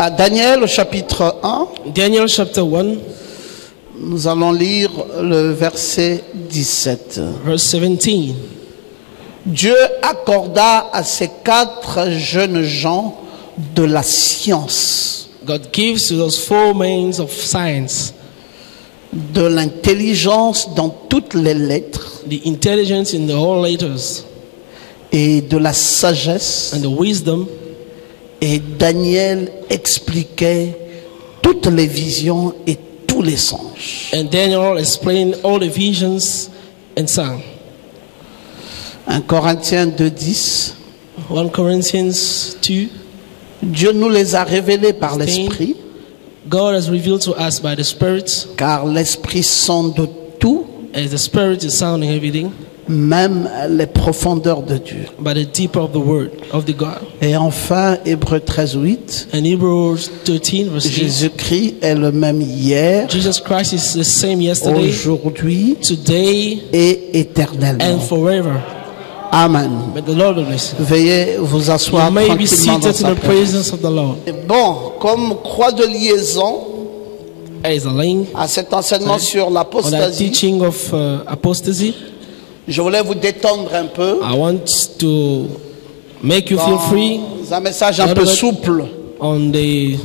À Daniel, chapitre 1, Daniel chapter 1, nous allons lire le verset 17. verse 17. Dieu accorda à ces 4 jeunes gens de la science, God gives to those 4 men of science de l'intelligence dans toutes les lettres the intelligence in the whole letters et de la sagesse. and the wisdom. Et Daniel expliquait toutes les visions et tous les songes. And Daniel explained all the visions and song. 1 Corinthiens 2:10. 1 Corinthians 2. Dieu nous les a révélés par l'Esprit, God has revealed to us by the Spirit, car l'Esprit sonde tout, as the Spirit is sounding everything, même les profondeurs de Dieu. by the deeper of the Word of the God. Et enfin, Hébreux 13:8. And Hebrews 13 verse 8. Jésus-Christ est le même hier, Jesus Christ is the same yesterday, aujourd'hui today, et éternellement. and forever. Amen. May the Lord bless you. Veuillez vous asseoir You may be tranquillement dans seated sa in the présence. presence of the Lord. Bon, comme croix de liaison There is a link à cet enseignement sur on that l'apostasie, teaching of apostasy. je voulais vous détendre un peu I want to make you feel free dans un message un peu souple, on the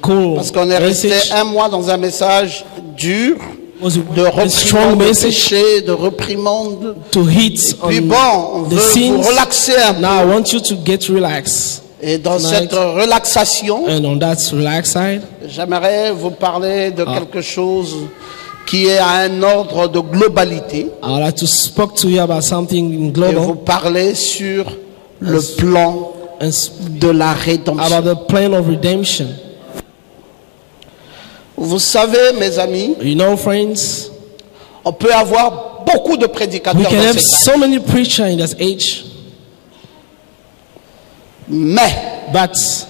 cool parce qu'on est resté message. 1 mois dans un message dur, Was de a strong reprimande, de message péché, de reprimande. to hit Puis on bon, on the veut vous sins. relaxer un peu. Now I want you to get relaxed. Et dans tonight. cette relaxation, And on that relaxed side, j'aimerais vous parler de quelque chose qui est à un ordre de globalité I would like to speak to you about something in et global vous parler sur le plan and de la rédemption. about the plan of redemption. Vous savez, mes amis, You know, friends, on peut avoir beaucoup de we prédicateurs can dans have cette so many preachers in this age, mais but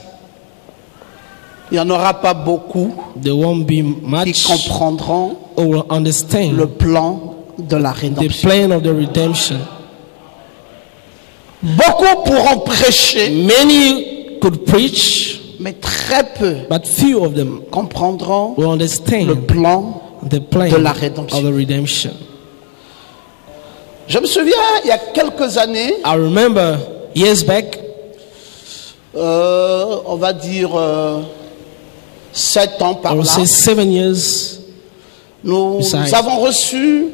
il n'y en aura pas beaucoup there won't be qui much comprendront who will understand le plan de la the rédemption. plan of the redemption. Beaucoup pourront prêcher, Many could preach, mais très peu but few of them comprendront will le understand plan. the plan de la rédemption. of the redemption. Je me souviens, il y a quelques années, I remember years back, on va dire 7 ans I par would là, say 7 years, nous Besides. avons reçu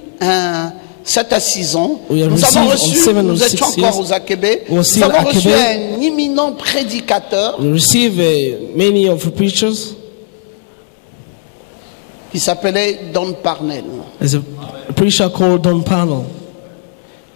7 à 6 ans. We have Nous avons received reçu, on 7 or nous 6 étions encore years. aux Akébé, We were nous still avons at reçu Akebe. un imminent prédicateur we receive many of the preachers. qui s'appelait Don Parnell. There's a preacher called Don Parnell.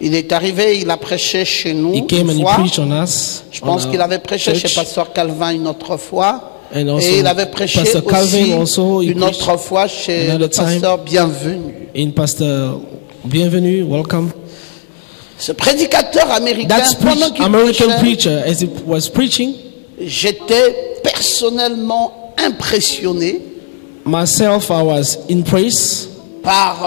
Il est arrivé, il a prêché chez nous He came une and he fois. preached on us. Je pense on our qu'il avait prêché church. chez Pasteur Calvin une autre fois. And also Et il avait prêché Pastor Calvin aussi also, he une autre preached fois chez another le time. Pasteur Bienvenu. In Pastor Bienvenue, welcome. Ce prédicateur américain, That pendant qu'il American prêchait, preacher, as he was preaching, j'étais personnellement impressionné myself, I was impressed par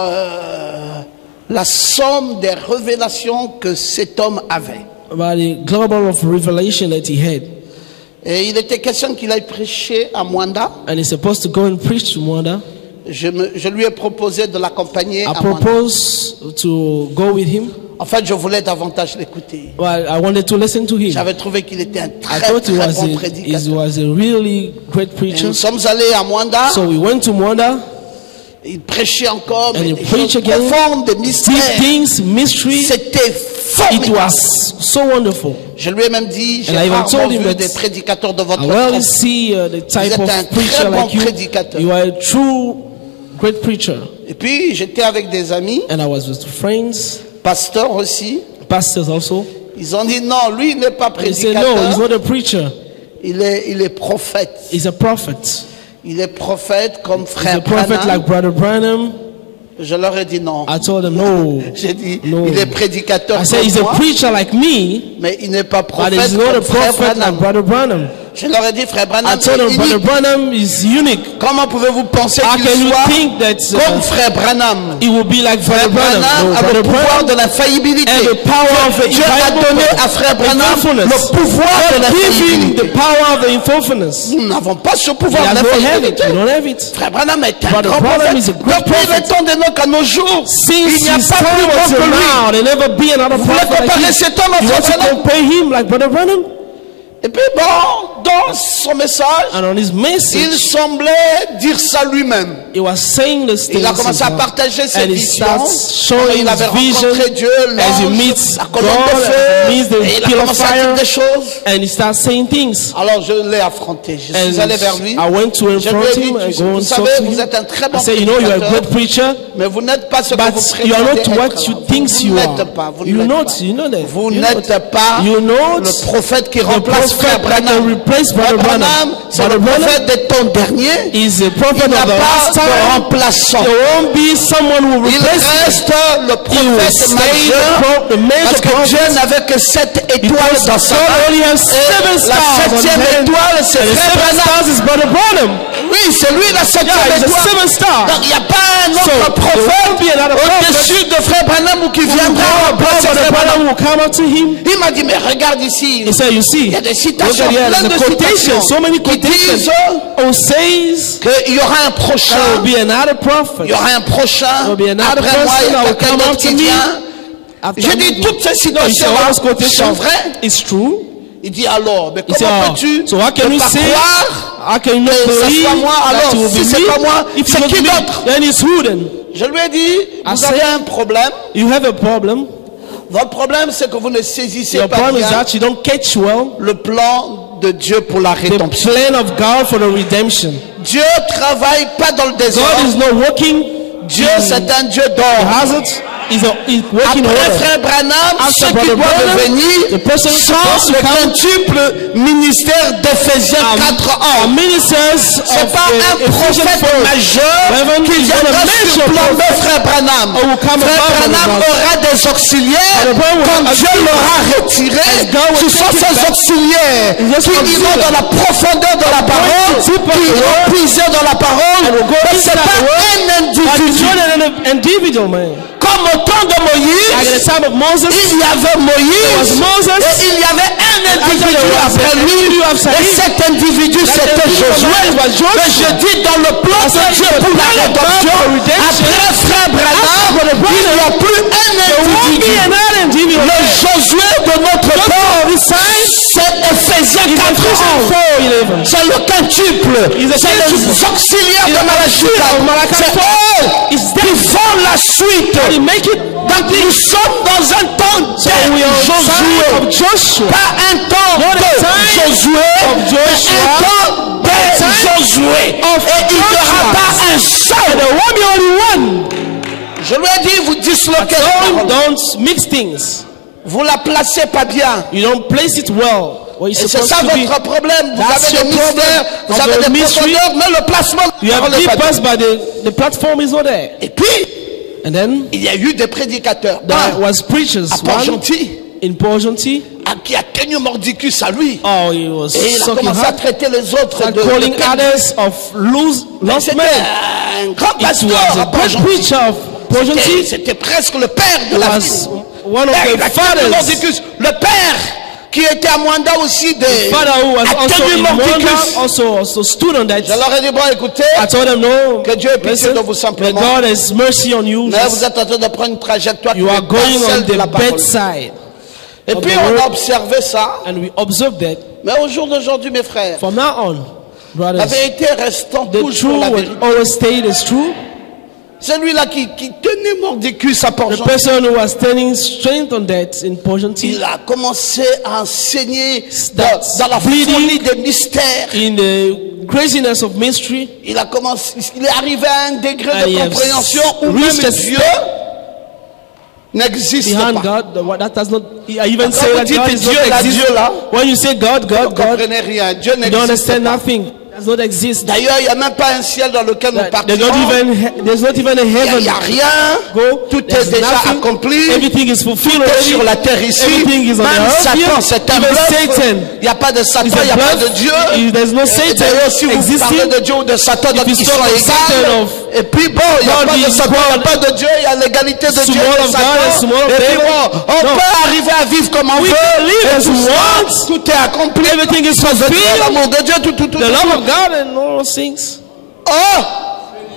la somme des révélations que cet homme avait. by the global of revelation that he had. Et il était question qu'il aille prêcher à Mwanda. And he's supposed to go and preach to Mwanda. Je lui ai proposé de l'accompagner I à Mwanda. proposed to go with him. En fait, je voulais davantage l'écouter. Well, I wanted to listen to him. J'avais trouvé qu'il était un I très, thought he très was bon he prédicateur. was a really great Et preacher. nous sommes allés à Mwanda. So we went to Mwanda, Il prêchait encore, and mais he des preached choses again. profondes, des Deep mystères. things, mystery. C'était It formidable. was so wonderful. Je lui ai même dit, j'ai And I even rarement told him vu that des prédicateurs de votre I rarely trempe. see the type êtes of un preacher très bon like you. prédicateur. You are a true great preacher. Et puis, j'étais avec des amis, And I was with friends, pasteurs aussi. pastors also. Ils ont dit non, lui, il n'est pas And they said, no, he's prédicateur, not a preacher. il est prophète. He's a prophet. Il est prophète comme He's a frère prophet Branham. like Brother Branham. Je leur ai dit non. I told them, no. J'ai dit, No. il est prédicateur I said, he's comme a moi, preacher like me, mais il n'est pas but prophète he's not a comme frère prophet like Branham. Brother Branham. Je leur ai dit, frère I Branham told est them, Brother unique. Branham is unique. Comment pouvez-vous penser How qu'il can you soit think that comme frère Branham? it will be like Frère Brother Branham? Branham No, a le Brother pouvoir Branham de l'infaillibilité. and the power of the Dieu a donné à frère Branham le pouvoir de God give him the l'infaillibilité. power of the infaithfulness. Nous n'avons pas ce He pouvoir has de not have it. l'infaillibilité. You don't have it. Frère Branham est un Brother grand Branham prophète. is a great Depuis prophet. le temps d'Enoch à nos jours, Since il n'y a his pas time plus grand until que lui. now, there never be another Vous voulez prophet like comparer him. cet homme à You frère want to Branham? compare him like Brother Branham? Et puis bon, dans son message, And on his il message, semblait dire ça lui-même. he was saying the Il a things commencé à about, partager ses and he visions. starts showing Il avait his vision rencontré Dieu, as he l'ange, meets la colonne God, de as he feu, meets the et il a pillar of commencé à dire fire, des choses. and he starts saying things. Alors je l'ai affronté, je suis And allé vers lui. I went to Je lui confront ai dit, him and go vous and savez, talk to vous him. êtes un très bon I said, you know, you're a prédicateur, great preacher, mais vous n'êtes pas ce que but vous you are prétendez not what être. you think Vous you n'êtes are. pas, vous You n'êtes know, pas. you know that. Vous You know n'êtes that. pas You know le prophète qui the remplace frère prophet that can Branham. replace Frère Brother Branham. Branham, c'est le Brother Branham prophète des temps derniers. is a prophet Il n'a of the pas last de time. remplaçant. There won't be someone who will Il replace him. reste le He will prophète stay majeur the major parce que prophet. Dieu n'avait que 7 étoiles Because dans sa God main. only has 7 Et stars la on 7e his hand. étoile, c'est And the frère 7 Branham. stars is Brother Branham. Oui, c'est lui la 7e Yeah, he's a étoile. 7 star. Donc il n'y a pas un So, autre there prophète won't be another prophet au-dessus de frère Branham ou qui who will viendra come above remplacer Brother frère Branham. Branham will come up to him. Il m'a dit, mais regarde ici. He said, you see, Il y a des look citations, at here, plein there's de a quotation, citations so many qui quotations. disent Oh, says qu'il y aura un there will prochain. be another prophet. Il y aura un prochain. There will be another Après moi, il y person a that will quelqu'un come d'autre up to qui me. vient. After J'ai me. dit, toutes ces No, he said, citations all those sont quotations, vraies. it's true. Il dit alors, mais He said, comment oh, peux-tu so how can ne you pas say, croire how can you not que ça believe soit moi? that Alors, it will si be c'est me? pas moi, If c'est it's qui not me, d'autre? then it's who then? Je lui ai dit, vous said, avez un problème. You have a problem. Votre problème, c'est que vous ne saisissez Your pas problem is bien that you don't catch well le plan de Dieu pour la the rédemption. plan of God for the redemption. Dieu travaille pas dans le désordre. God is not working Dieu, in c'est un Dieu the d'ordre. hazards. He's working Après order. frère Branham, After ceux qui Brother doivent Branham, venir the person sont supposed to le come, quintuple ministère d'Éphésiens 4:1. Ministers C'est of pas un the Ephesian prophète force. majeur Reverend qui is not a viendra major surplomber frère Branham. Oh, will come Frère above Branham Brother Branham. aura des auxiliaires Brother Branham will quand have Dieu a l'aura retiré. As God will Ce sont take it ces back. auxiliaires Just qui iront auxiliaires. dans la profondeur de la parole, deeper qui in the iront word. puiser dans la parole. And will go Mais c'est inside pas the word. un But it's individu. not an individual man. Comme au temps de Like at Moïse, the time of Moses, il y avait Moïse was Moses. et il y avait un individu there was après an lui. individu after Et him. cet individu, c'était individual Josué. man was Joshua. Mais je dis dans le plan de Dieu pour la rédemption, for redemption, après frère Branham, Brother Branham, il n'y a plus un there won't be individu. another individual. Le Josué de notre temps, This time, c'est Éphésiens is Ephesians 4:1. 4:11. C'est le quintuple. He's a C'est les quintuple. auxiliaires He's de a Malachi. quintuple of Malachi C'est 4. eux It's qui font la suite. He make it. Donc nous sommes dans un temps So we de are time Josué. of Joshua. Pas un temps Not a de time Josué, of Joshua, mais un temps de time Josué. of Et il n'y aura Joshua. pas un seul. There won't be only one. Je lui ai dit, vous disloquez la parole. Don't mix things. Vous la placez pas bien. You don't place it well. Where Et you're c'est supposed ça to be. votre problème. Vous That's avez your des mystères, vous problem. avez Of des the mystery. profondeurs, mais le placement de You la have parole n'est pas deep bien. but the platform is not there. Et puis, And then il y a eu des prédicateurs. there Un, was preachers. à One Port-Gentil, in Port-Gentil. qui a tenu mordicus à lui. Oh, he was Et il a sucking commencé à hard. traiter les autres And de calling de- others of lost C'était men. un grand It pasteur was à a great Port-Gentil. preacher of Port-Gentil. C'était presque le père de la Was ville. one of Et il the a tenu fathers. mordicus. Le père qui était à Mwanda aussi de Father who was a also tenu in Rwanda, mordicus. also stood on that. Je leur ai dit, bon écoutez, I told them, no, que Dieu ait pitié listen, de vous that simplement. God has mercy on you. Mais vous êtes en train de prendre une trajectoire qui You n'est are pas going on celle de la the parole. bedside. Et of puis the on word. a observé ça. And we observe that Mais au jour d'aujourd'hui, mes frères, from now on, la brothers, vérité restant the toujours truth la will vérité. always stay as true. Celui-là qui tenait mordicus à The Port-Gentil, person who was standing straight on that in Port-Gentil, il a commencé à enseigner That's dans la bleeding. folie des mystères. in the craziness of mystery, Il a commencé, il est arrivé à un degré And de he has compréhension où reached même a Dieu n'existe behind pas. God, that does not, I even Quand say vous that dites God is Dieu not là, exist. Dieu là, When you say God, vous ne God, God, comprenez rien. Dieu you don't n'existe understand pas. nothing. does not exist. D'ailleurs, il n'y a même pas un ciel dans lequel nous partirons. There's not even a Il heaven. n'y a rien. Go. Tout There's est déjà nothing. accompli. Everything is fulfilled Tout est already. sur la terre ici. Everything is on Même the earth Satan, here. c'est un Even bluff. Satan. Il n'y a pas de Satan, It's il n'y a a pas de bluff. Dieu. There's no Et Satan d'ailleurs, si vous existing. parlez de Dieu ou de Satan, donc you ils talk sont of Satan égaux. of Et puis bon, il n'y a God pas de being Satan, il n'y a equal, pas de Dieu, il y a l'égalité de Dieu small et de of God and Satan. small of Et puis devil. bon, on No. peut arriver à vivre comme on We veut. can live Et as tout we ça, want. tout est accompli. Everything is Dieu, fulfilled. l'amour de Dieu, tout. The love of God and all those things. Oh!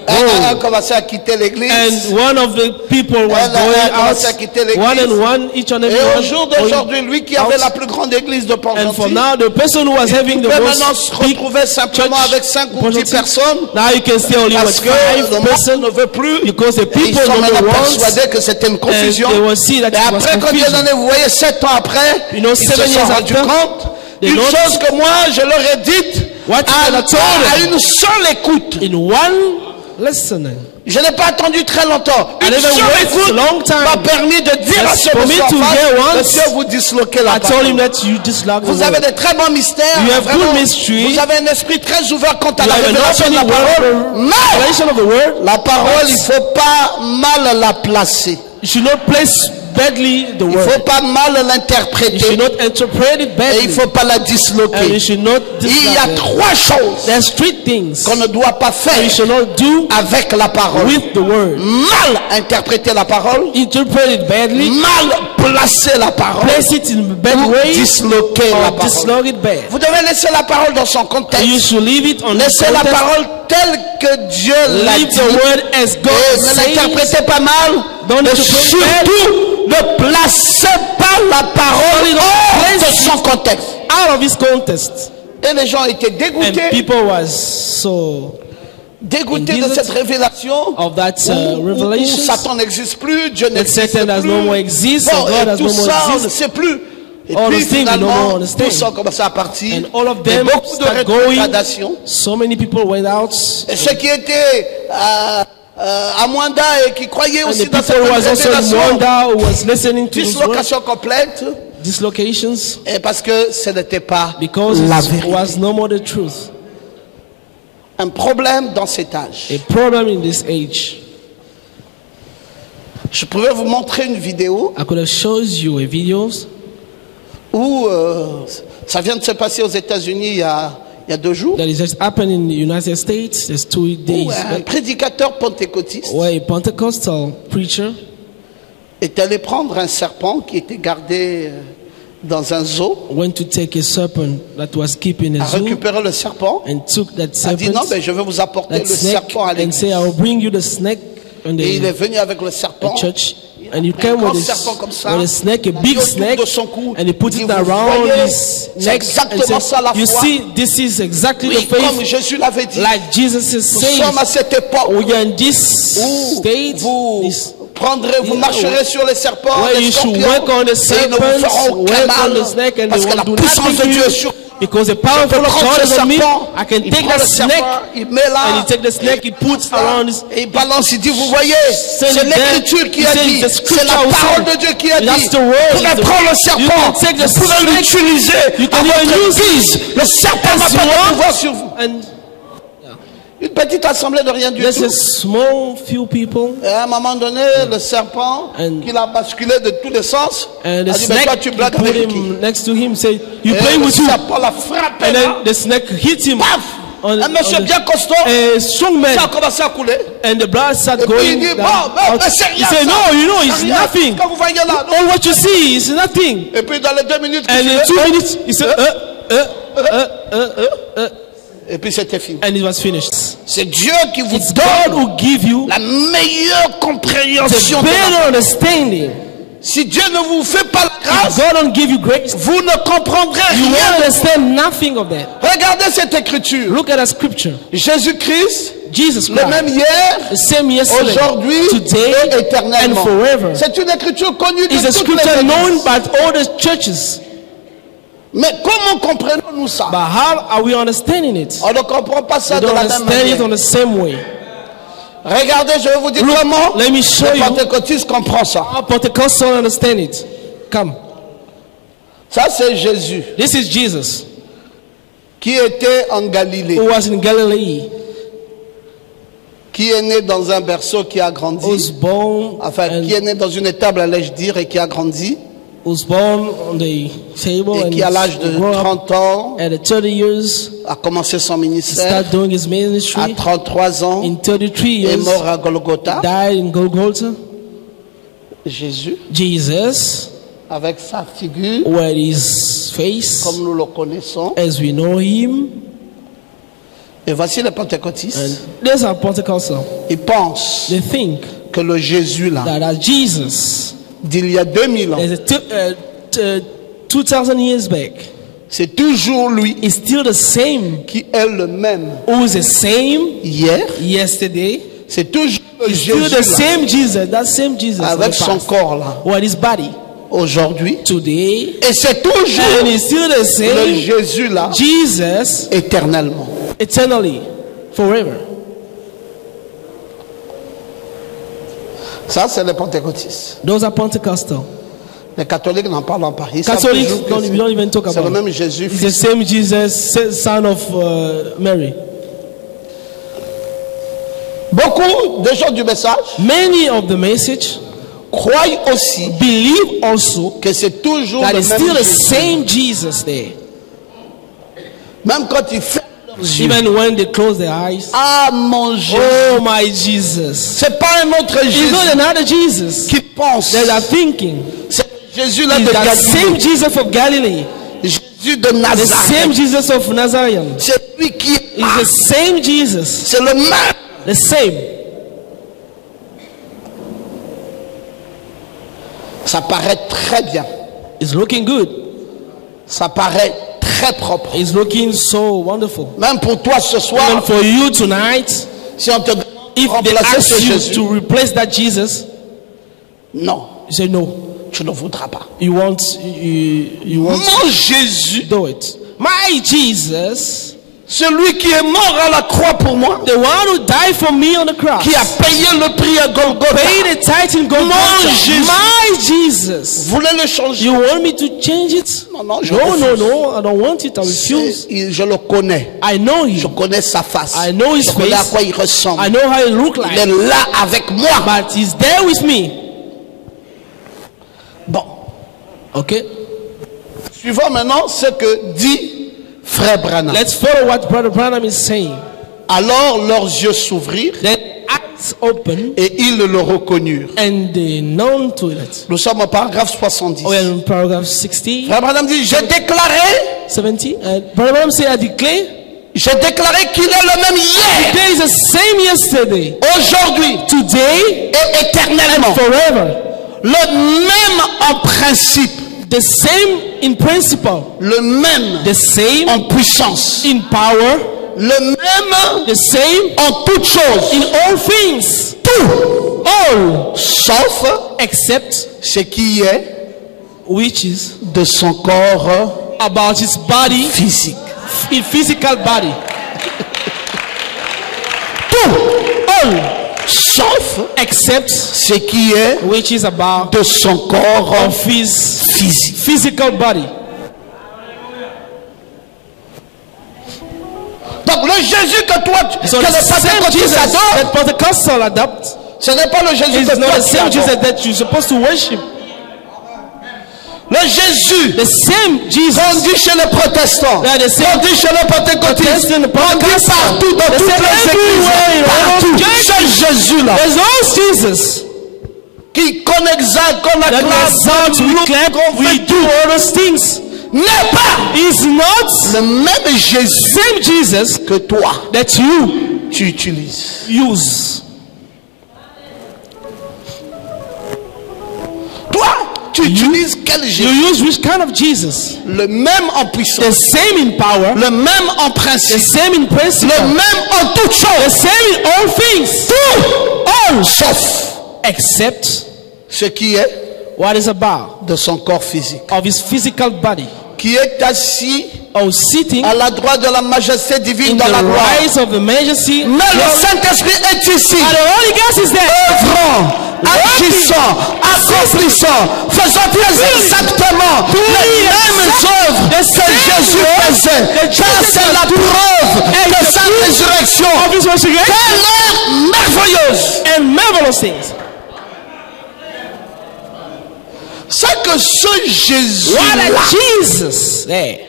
Elle a commencé à quitter l'église. And one of the people was Elle a going commencé à out, quitter l'église. one and one, each and every Et au one. jour going d'aujourd'hui, lui qui avait out. la plus grande église de And for Port-Gentil, now, the person who was having the peut maintenant se most big retrouver simplement church, avec 5 ou 10 personnes. now you can stay only Parce with que le 5 monde persons ne veut plus. because the Et ils people sont no maintenant more want. persuadés que c'était une confusion. And they will see that Et it was après, combien confusion. d'années, vous voyez, 7 ans après, You know, ils se 7 sont years rendus after, compte. they Une noticed chose que moi, je leur ai dite What you à, told them. à une seule écoute. In one listening. Je n'ai pas attendu très longtemps. Une I never seule waited écoute a long time. m'a permis de dire à Yes, ce for me monsieur en to face, hear once, monsieur, vous disloquez la I told him parole. that you dislike the Vous avez word. de très bons mystères. You have vraiment. good mystery. Vous avez un esprit très ouvert quant à You la have an révélation de la open parole. word, Mais revelation of the word. la parole, il ne faut pas mal la placer. You should not place badly the Il ne word. faut pas mal You l'interpréter. should not interpret it Et il badly. ne faut pas la And you disloquer. should not Il y dislike a it. 3 choses There's 3 things qu'on ne doit pas that faire you should not do avec la parole. with the word. Mal interpréter la parole, Interpret it badly, mal placer la parole, place it in a bad ou way, disloquer la or parole. dislike it bad. Vous devez laisser la parole dans son And you contexte. should leave it on the Laissez la context. parole telle que Dieu l'a Leave dit. the word as Et God ne says. l'interprétez pas mal. Don't Et interpret surtout, ne placez pas la parole hors de son contexte. out of his context. Et les gens étaient And dégoûtés, people was so dégoûtés de indeed cette révélation. of that Où revelation Satan n'existe plus, Dieu that n'existe Satan does no more plus. exist, Bon, and God et does tout no more ça, on ne exist. sait plus. Et All puis those things we no more finalement, understand. tout ça commençait à partir. And all of Et them beaucoup de start going. rétrogradation. So many people went out. Et ceux qui étaient à Mwanda et qui croyaient And aussi the dans people cette who was also in révélation, Rwanda who was listening to this word, dislocation complète, dislocations, et parce que ce n'était pas because la it vérité. was no more the truth. Un problème dans cet âge. A problem in this age. Je pouvais vous montrer une vidéo I could have showed you a videos où ça vient de se passer aux États-Unis il y a 2 jours, that is just happened in the United States. There's 2 où days un prédicateur pentecôtiste where a Pentecostal preacher est allé prendre un serpent qui était gardé dans un zoo, went to take a serpent that was kept in a a zoo récupéré le serpent, and took that a dit non, serpent, mais je vais vous apporter that le snake, serpent à and l'église. say, I will bring you the snake in Et il est the venu avec le serpent. church. And you Un came grand with serpent comme ça, a snake, a il a big mis autour snake, de son cou. and he put Il it dit, vous around voyez, his c'est neck exactement and ça la said, you foi. see, this is exactly Oui, the comme faith, Jésus l'avait dit. like Jesus is Nous saying. sommes à cette époque We are in this où state, vous this, prendrez, vous marcherez sur les serpents, where les you should scorpions, work on the et ils ne vous serpents, feront aucun work on mal, the snake, and parce they que la won't do puissance nothing de to Dieu est you. sur. Because the Il powerful peut of prendre God ce is on me, serpent, I can il take prend that le snake, serpent, il met là, and he take the snake, he puts around his, et il balance, il dit, vous voyez, Send c'est it there. l'écriture qui He a said dit, the c'est scripture la will parole say. de Dieu qui a That's dit, the word. vous pouvez prendre le You serpent, can take the vous pouvez snake. l'utiliser You à can even votre use it guise, le serpent n'a as pas you de want. pouvoir sur vous. And Une petite assemblée de rien du there's tout. a small few people, Et à un moment donné, le serpent, And- qu'il a basculé de tous les sens, and the a dit, mais toi snake tu he blagues put avec qui? him next to him, say, you Et play le with you. serpent l'a frappé And là, then the snake hit him. paf, on- un monsieur on the- bien costaud, A strong man. ça a commencé à couler. And the blood started Et puis il going dit, down. bon, mais c'est He rien said, ça. no, you know, C'est it's rien. nothing. Quand vous voyez là, non. All what you see is nothing. Et puis dans les 2 minutes, And in 2 minutes, he said, et puis c'était fini. and it was finished. C'est Dieu qui vous It's God donne who give you la meilleure the compréhension. de la- better understanding. Si Dieu ne vous fait pas la If grâce, God don't give you grace, vous ne comprendrez you won't rien. understand nothing of that. Regardez cette écriture. Look at the scripture. Jésus-Christ, Jesus le Christ, même hier, the same yesterday, aujourd'hui today, et and éternellement. forever. C'est une écriture connue de Is a toutes les scripture églises. known by all the churches. Mais comment comprenons-nous ça? But how are we understanding it? On ne comprend pas ça We de don't la même understand it manière. on the same way. Regardez, je vais vous dire Look, comment let me show le you. pentecôtiste comprend ça. How Pentecostals understand it. Come. Ça, c'est Jésus. This is Jesus. qui était en Galilée, who was in Galilee, qui est né dans un berceau, qui a grandi, was born enfin, qui est né dans une étable, allais-je dire, et qui a grandi, was born on the table, et and qui à l'âge de grew up 30 ans at 30 years, a commencé son he ministère, started doing his à ministry. 33 ans, In 33 est years, mort à Golgotha. died in Golgotha. Jésus, Jesus, avec sa figure, with his face, comme nous le connaissons. as we know him, Et voici les pentecôtistes. and these are Pentecostal. Ils pensent They think que le Jésus là, that Jesus, d'il y a 2000 ans, as 2,000 years back, c'est toujours lui is still the same, qui est le même who is the same hier. yesterday, C'est toujours le still Jésus the là, same Jesus, that same Jesus of avec the son past, corps là, with his body aujourd'hui. today, Et c'est toujours and he's still the le same Jésus là, Jesus éternellement. eternally, forever. Ça, c'est les pentecôtistes. Those are Pentecostal. Les catholiques n'en parlent pas. Ils savent Catholics toujours que don't even talk c'est le about même it. Jésus. It's the same Jesus, son of Mary. Beaucoup de gens du message Many of the message croient aussi believe also que c'est toujours that le it's même still the Jésus. same Jesus there. Même quand ils ferment leurs yeux. Even when they close their eyes. Ah mon Jésus. Oh my Jesus. C'est pas un autre It's Jésus not another Jesus. qui pense. They are thinking. C'est Jésus là de It's that Galilée. same Jesus of Galilee. Jésus de The Nazareth. same Jesus of Nazareth. C'est lui qui est It's the same Jesus. C'est le même. The same. Ça paraît très bien. It's looking good. Ça paraît très propre. It's looking so wonderful. Même pour toi ce Even soir, for you tonight, si on te demande de if they remplacer ask ce you Jésus, to replace that Jesus, non, you say no. tu ne voudras pas. You want Mon Jésus, to do it. My Jesus, celui qui est mort à la croix pour moi, the one who died for me on the cross, qui a payé le prix à Golgotha, paid the tithe in Mon Golgotha. Jésus. My Jesus. vous voulez le changer? You want me to change it? Non, non, je No, refuse. I don't want it. I refuse. Je le connais. I know Je him. connais sa face. I know his je connais à face. quoi il ressemble. I know how he look Il like. est là avec moi. But he's there with me. Bon, Okay? suivons maintenant ce que dit Frère Branham. Let's follow what Brother Branham is saying. Alors leurs yeux s'ouvrirent Then eyes open et ils le reconnurent. and they known to it. Nous sommes au paragraphe 70. We are in paragraph 60, Frère Branham dit, j'ai déclaré 70. Brother Branham said, I declare, qu'il est le même hier, there is the same yesterday, aujourd'hui today, et éternellement. forever. Le même en principe, The same in principle, le même the same en puissance, in power, le même the same en toutes choses. in all things. Tout, All sauf except ce qui est which is de son corps about his body, physique. his physical body. Tout, All sauf except ce qui est which is about de son corps of his physique. physical body. Donc le Jésus que toi, So que the le same Pentecôtiste Jesus adore, that Pentecostal adopt ce n'est pas le Jésus is que not toi the tu same adores. Jesus that you're supposed to worship. Le Jésus The same Jesus qu'on dit chez les protestants, that the same qu'on dit chez les pentecôtistes, Protestant, qu'on dit Pentecostal, partout dans the toutes same les everywhere in églises, all partout. churches. Ce Jésus-là, There's those Jesus qu'on exalte, qu'on that we exalt, we clap, we do all those things. n'est pas Is not le même Jésus same Jesus que toi that you tu utilises. use. Toi, tu utilises quel You Jésus? use which kind of Jesus? Le même en The puissance, same in power, le même en the principe, same in principle, le même en toutes the choses. same in all things. Tout, all, sauf Except ce qui est what is about de son corps physique, of his physical body, qui est assis or sitting à la droite de la majesté divine in dans the la gloire. rise of the majesty. Mais le Saint-Esprit est ici, And the Holy Ghost is there, œuvrant agissant, accomplissant, faisant exactement les mêmes œuvres que Jésus faisait. Car c'est la preuve de sa résurrection. Quelle est merveilleuse. And marvelous things. C'est que ce Jésus What Jesus there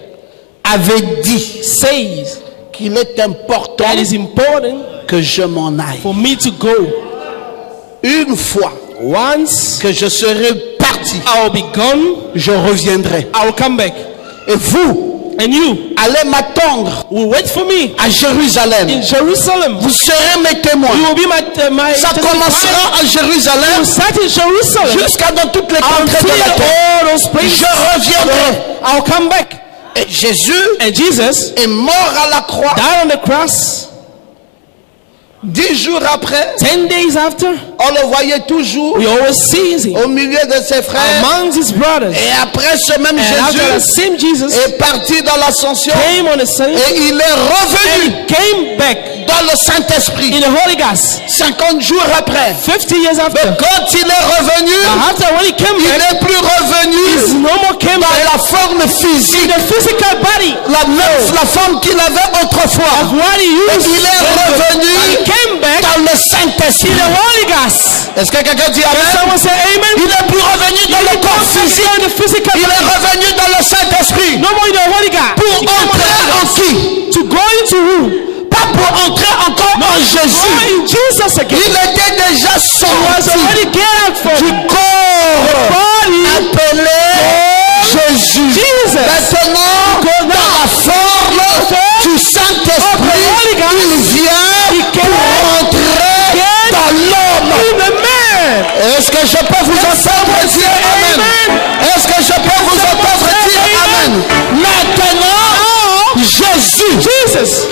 avait dit says qu'il est important that is important que je m'en aille. for me to go. Une fois Once que je serai parti, I will be gone, je reviendrai. I will come back. Et vous, And you allez m'attendre will wait for me à Jérusalem. in Jerusalem. Vous serez mes témoins. You will be my Ça commencera à You Jérusalem start in Jerusalem jusqu'à dans toutes les contrées until de la terre. all those places. Je reviendrai. I'll come back. Et Jésus And Jesus est mort à la croix. died on the cross. 10 jours après, 10 days after, on le voyait toujours we always see him au milieu de ses frères. amongst his brothers. Et après, ce même And after the Jésus same Jesus est parti dans l'ascension came on the same et il est and revenu he came back dans le Saint-Esprit. in the Holy Ghost 50 jours après. 50 years after. Quand il est revenu, After when he came il back, n'est plus he revenu no more came dans back la forme in physique, the physical body la forme qu'il avait autrefois. of what he used. Il est But he revenu came back dans le Saint-Esprit. in the Holy Ghost. Est-ce que quelqu'un dit Can amen? someone say amen? Il n'est plus revenu dans le corps physique. In the physical Il est body. revenu dans le Saint-Esprit. No more in the Holy Ghost. Pour He came on the entrer Holy en Ghost. qui? To go into who? Pas pour entrer encore en Go Jésus. in Jesus again. Il était déjà Was sorti already get out from du corps body. appelé Jésus. Jesus. Maintenant, dans la forme du Saint-Esprit, il vient pour entrer dans l'homme. In the man. Est-ce que je peux vous entendre dire amen? Est-ce que je peux vous entendre dire amen? Maintenant, Jésus, Jesus.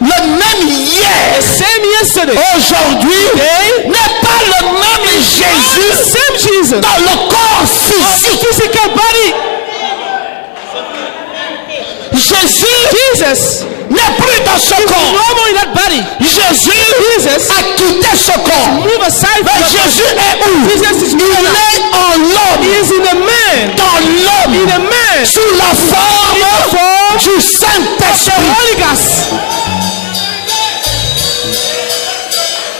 le même hier, Same yesterday. aujourd'hui, n'est pas le même Jésus Same Jesus. dans le corps physique. Physical body. Jésus Jesus. n'est plus dans ce No corps. more in that body. Jésus a quitté ce corps. Move aside Mais from Jésus est où? Jesus is Il est en He l'homme, is in the man. dans In l'homme, the man. sous la forme du The Saint-Esprit. Holy Ghost.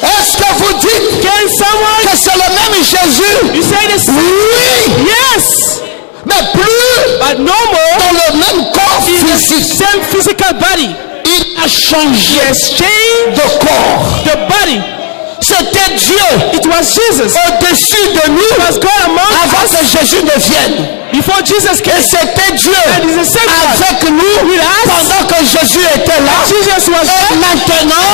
Est-ce que vous dites Can someone? que c'est le même Jésus? You say this? Oui, Yes. mais plus But no more dans le même corps in the physique. same physical body. Il a changé Yes, change de corps. the body. C'était Dieu It was Jesus. au-dessus de nous It was God among avant us que Jésus ne vienne. before Jesus Et came. c'était Dieu And it's the same God avec nous with us. pendant que Jésus était là. Jesus was Et there. maintenant,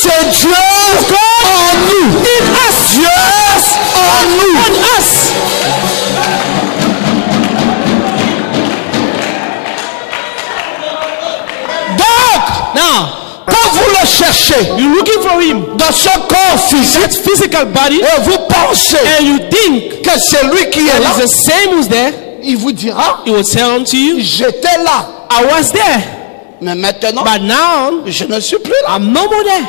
c'est Dieu en nous. In us. Dieu en nous. On us. Donc, Now, quand vous le cherchez you're looking for him. dans ce corps physique, That physical body. et vous pensez And you think que c'est lui qui est that là, it's the same who's there. il vous dira, He will tell unto you, j'étais là. I was there. Mais maintenant, But now, je ne suis plus là. I'm no more there.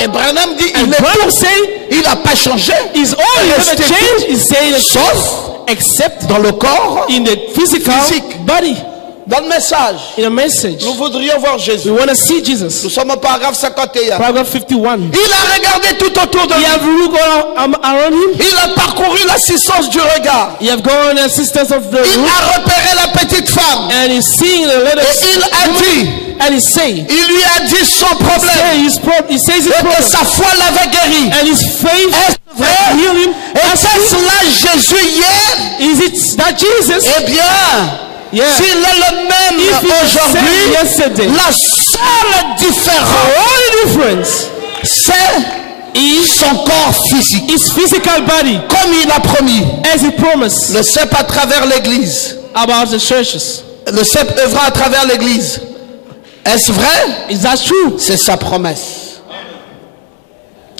Et Branham dit, il And est Branham tout. saying, Il n'a pas changé. is all you Resté ever change is saying Sauf except dans le corps, in the physical Physique. body. dans le message. In a message, Nous voudrions voir Jésus. we want to see Jesus. Nous sommes au paragraphe 51. Paragraph 51. Il a regardé tout autour de You lui. have looked around him. Il a parcouru l'assistance du regard. You have gone assistance of the Il room. a repéré la petite femme. And he's seeing the Et letters. il a dit, And he's saying, il lui a dit son problème. he says his Et que problem. sa foi l'avait guéri. And his faith Est-ce vrai? has healed him. Et c'est cela Jésus hier? Is it that Jesus? Eh bien, Yeah. s'il est le même If he was same aujourd'hui, yesterday, la seule différence, only difference c'est son corps physique. is physical body, Comme il a promis. as he promised Le CEP à travers l'église. about the churches. Le CEP œuvra à travers l'église. Est-ce vrai? Is that true? C'est sa promesse.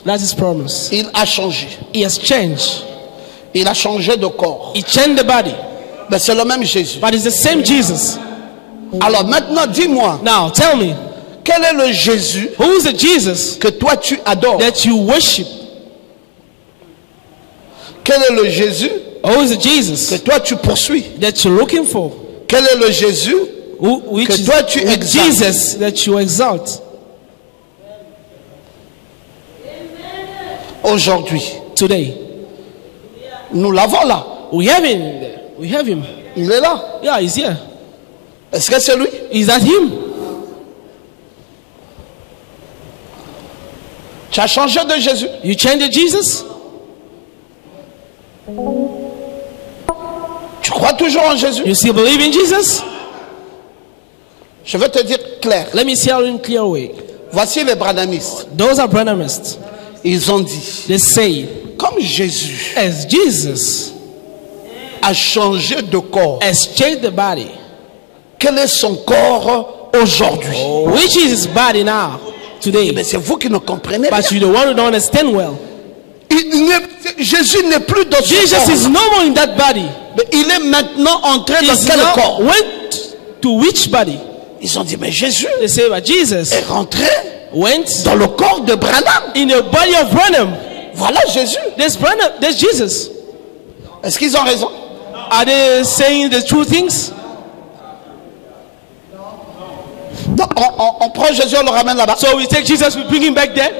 That's his promise. Il a changé. He has changed. Il a changé de corps. He changed the body, Mais c'est le même Jésus. but it's the same Jesus. Alors maintenant, dis-moi, Now, tell me, quel est le Jésus who is the Jesus que toi tu adores? that you worship? Quel est le Jésus Who is the Jesus que toi tu poursuis? that you're looking for? Quel est le Jésus Which que is toi tu the exaltes? Jesus that you exalt? Aujourd'hui, Today, nous l'avons là. we have him there. We have him. Il est là. Yeah, he's here. Est-ce que c'est lui? Is that him? Tu as changé de Jésus? You changed Jesus? Tu crois toujours en Jésus? You still believe in Jesus? Je vais te dire clair. Let me see how in clear way. Voici les branhamistes. Those are Branhamists. Ils ont dit, They say, comme Jésus as Jesus a changé de corps, has changed the body, quel est son corps aujourd'hui? which is his body now, today? Mais c'est vous qui ne comprenez But pas. you're the one who don't understand well. Jésus n'est plus dans ce Jesus corps. is no more in that body. Mais il est maintenant entré dans He's quel now corps? went to which body? Ils ont dit, mais Jésus They say, but Jesus est rentré went dans le corps de Branham. in the body of Branham. Voilà Jésus. There's Branham, there's Jesus. Est-ce qu'ils ont raison? Are they saying the true things? Donc, on prend Jésus, on le ramène là-bas. So we take Jesus, we bring him back there?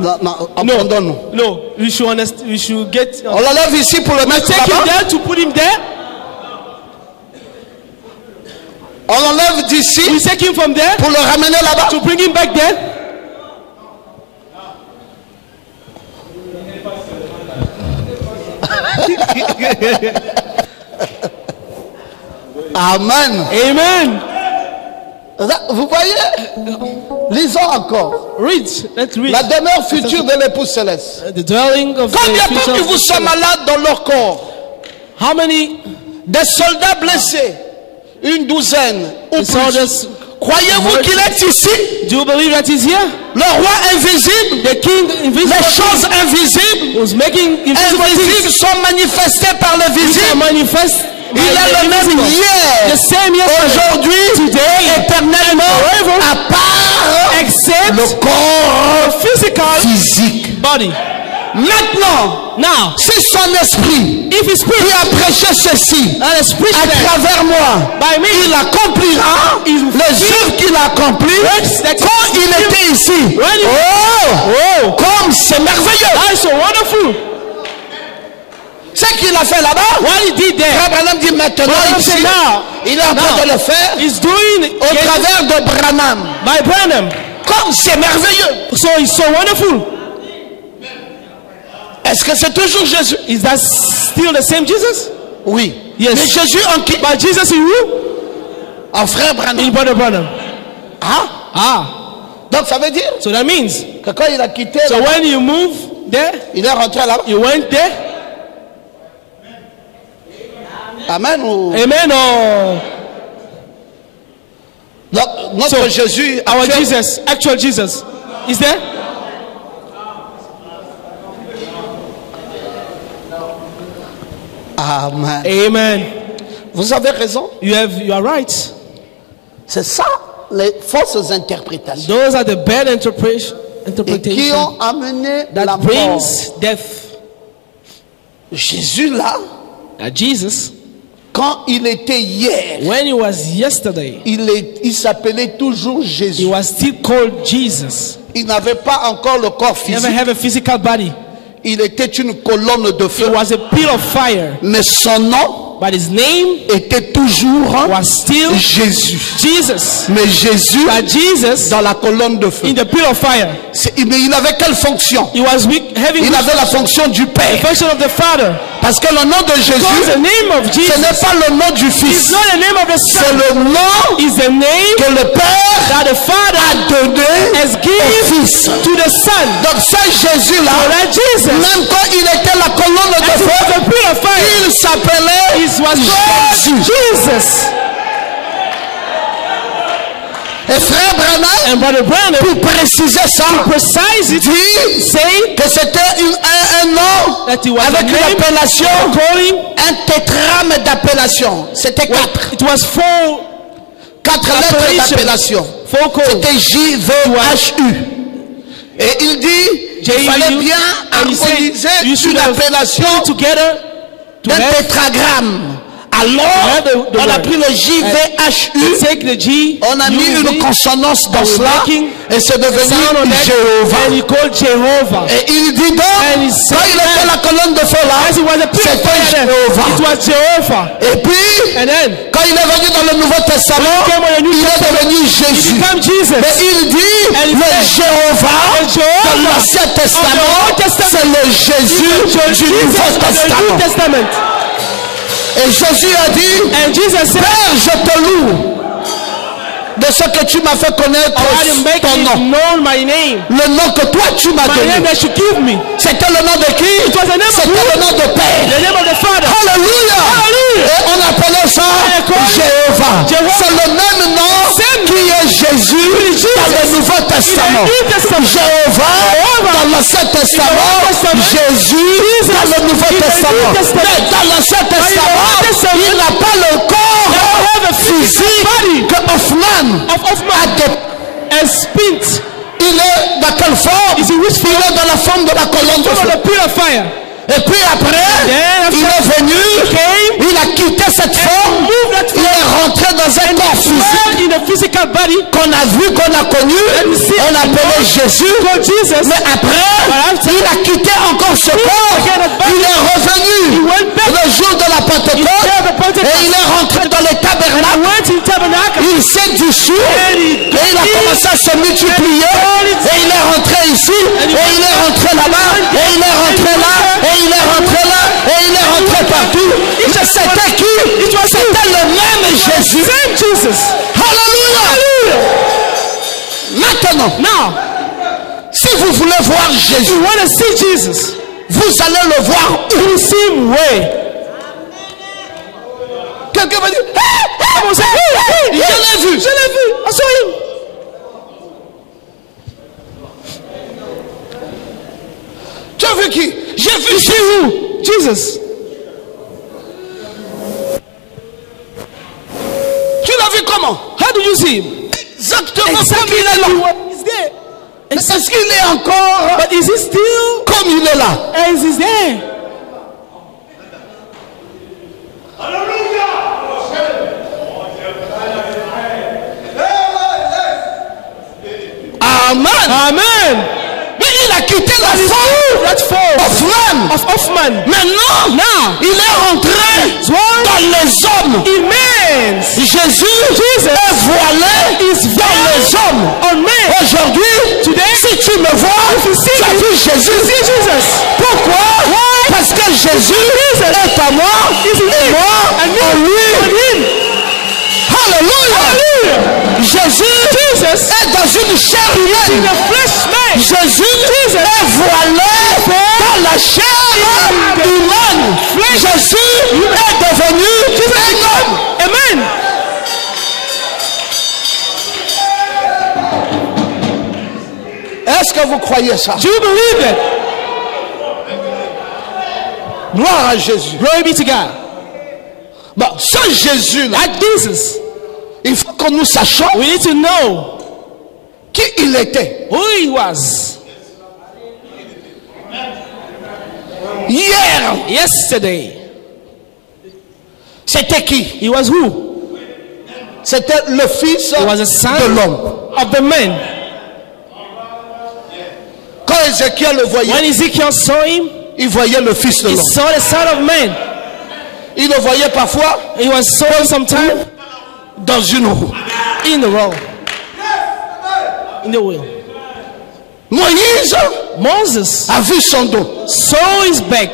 Non, non, entendons-nous. No, we should understand, we should get. On l'enlève ici pour le mettre Take him là-bas. there to put him there. On l'enlève We d'ici take him from there pour le ramener là-bas. to bring him back there. Amen. Amen. Vous voyez? Lisons encore. Read. Let's read. La demeure future de l'épouse céleste. The dwelling of Combien the de temps future. vous sont malades dans leur corps? How many Des soldats blessés, une douzaine ou plus. soldiers? Croyez-vous qu'il est ici? Do you believe that he's here? Le roi invisible, The king, invisible, les choses invisibles, who's making invisible invisibles things sont manifestées par le which are visible. manifest. Il est le même The hier, same yesterday, aujourd'hui, today, éternellement, forever, à part except le corps physical physique. body. Maintenant, Now, si son esprit if he speaks qui a prêché ceci and has preached à that travers moi, by me, il accomplira les œuvres qu'il a accomplies quand il était ici. when he, Oh, comme c'est merveilleux. that is so wonderful. Ce qu'il a fait là-bas, What he did there, Frère Branham dit maintenant Branham ici, said now, il est en train de le faire he's doing au travers de Branham. by Branham. Comme c'est merveilleux. So it's so wonderful. Est-ce que c'est toujours Jésus? Is that still the same Jesus? Oui. Yes. Mais Jésus en qui? But Jesus in you? En frère Branham. In Brother Branham. Ah, Ah, donc ça veut dire so that means, que quand il a quitté, so là-bas, when you move there, il est rentré là-bas. you went there. Amen. Ou... Amen. Or Donc, notre Jésus, our actuel, Jesus, actual Jesus, is there? Amen. Amen. Vous avez raison. You are right. C'est ça les fausses interprétations Those are the bad et qui interpretations ont amené la that mort. brings death. Jésus là, Jesus, quand il était hier, when he was yesterday, il s'appelait toujours he Jésus. was still called Jesus. Il n'avait pas encore le corps He never physique. have a physical body. Il était une colonne de He feu. was a pillar of fire, Mais son nom but his name était toujours was still Jésus. Jesus. Mais Jésus But Jesus dans la colonne de feu. in the pillar of fire, Mais il avait quelle fonction? he was having Il avait la fonction du the Père. function of the Father. Parce que le nom de Because Jésus, the name of ce Jesus n'est pas le nom du is Fils. not the name of the C'est Son. le nom It's the name que le Père that the Father a donné has au given Fils. to the Son. Donc ce Jésus-là, So that Jesus, même quand il était la colonne as de he was feu, a pillar of fire, il s'appelait he was called Jésus. Jesus. Et frère Branham, And Brother Branham, pour préciser ça, precise it, dit say que c'était un nom that he was avec a une name appellation, calling. un tétragramme d'appellation. C'était It was quatre lettres d'appellation. four calls. C'était J-V-H-U. Et il dit, Il fallait bien harmoniser une appellation d'un tétragramme. Alors, on a pris le JVHU, on a mis une consonance dans cela, et c'est devenu Jéhovah. Et il dit donc, quand il était la colonne de feu là, c'était Jéhovah. Et puis, quand il est venu dans le Nouveau Testament, il est devenu Jésus. Mais il dit, le Jéhovah de l'Ancien Testament, c'est le Jésus du Nouveau Testament. Et Jésus a dit, Père, je te loue de ce que tu m'as fait connaître ton nom. Le nom que toi tu m'as donné. C'était le nom de qui? C'était le nom de Père. Alléluia. Et on appelait ça Jéhovah. C'est le même nom qui est Jésus dans le Nouveau Testament. Jéhovah dans l'Ancien Testament. Jésus dans le Nouveau Testament. Mais dans l'Ancien Testament, il n'a pas le corps physique que Hoffman a spint. Il est dans quelle forme? Il est dans la forme de la colonne de feu. Et puis après, il est venu, il a quitté cette forme, il est rentré dans un corps physique qu'on a vu, qu'on a connu, on appelait Jésus. Mais après, il a quitté encore ce corps, il est revenu le jour de la Pentecôte et il est rentré dans les tabernacles. Il s'est dissous et il a commencé à se multiplier et il est rentré ici et il est rentré là-bas et il est rentré là. Il est rentré là et il est rentré partout. C'était qui? C'était le même Jésus. Alléluia. Maintenant, si vous voulez voir Jésus, vous allez le voir où? Quelqu'un va dire, je l'ai vu. Tu as vu qui? J'ai vu Jésus. Tu l'as vu comment? How do you see him? Exactement comme il est là. Mais est-ce qu'il est encore? But is he still comme il est là? As is there? Amen. Mais il a quitté la forme of Hoffman. Maintenant, il est rentré dans les hommes. Jésus est voilé dans les hommes. Aujourd'hui, si tu me vois, tu as vu Jésus. Pourquoi? Parce que Jésus est à moi et moi en lui. Alléluia. Jésus est dans une chair humaine. Jésus est voilé dans la chair humaine. Jésus est devenu un homme. Amen. Est-ce que vous croyez ça? Do you believe it? Gloire à Jésus. Glory be to God. Bon, ce Jésus-là, il faut que nous sachions. We need to know qui il était. Who he was. Hier, yesterday, c'était qui? He was who? C'était le fils de l'homme. Of the man. Quand Ézéchiel le voyait, when Ezekiel saw him, il voyait le fils de l'homme. He saw the son of man. Il le voyait parfois. He was sown sometime dans une roue. In the row. In the wheel. Moses a vu son dos. Saw his back.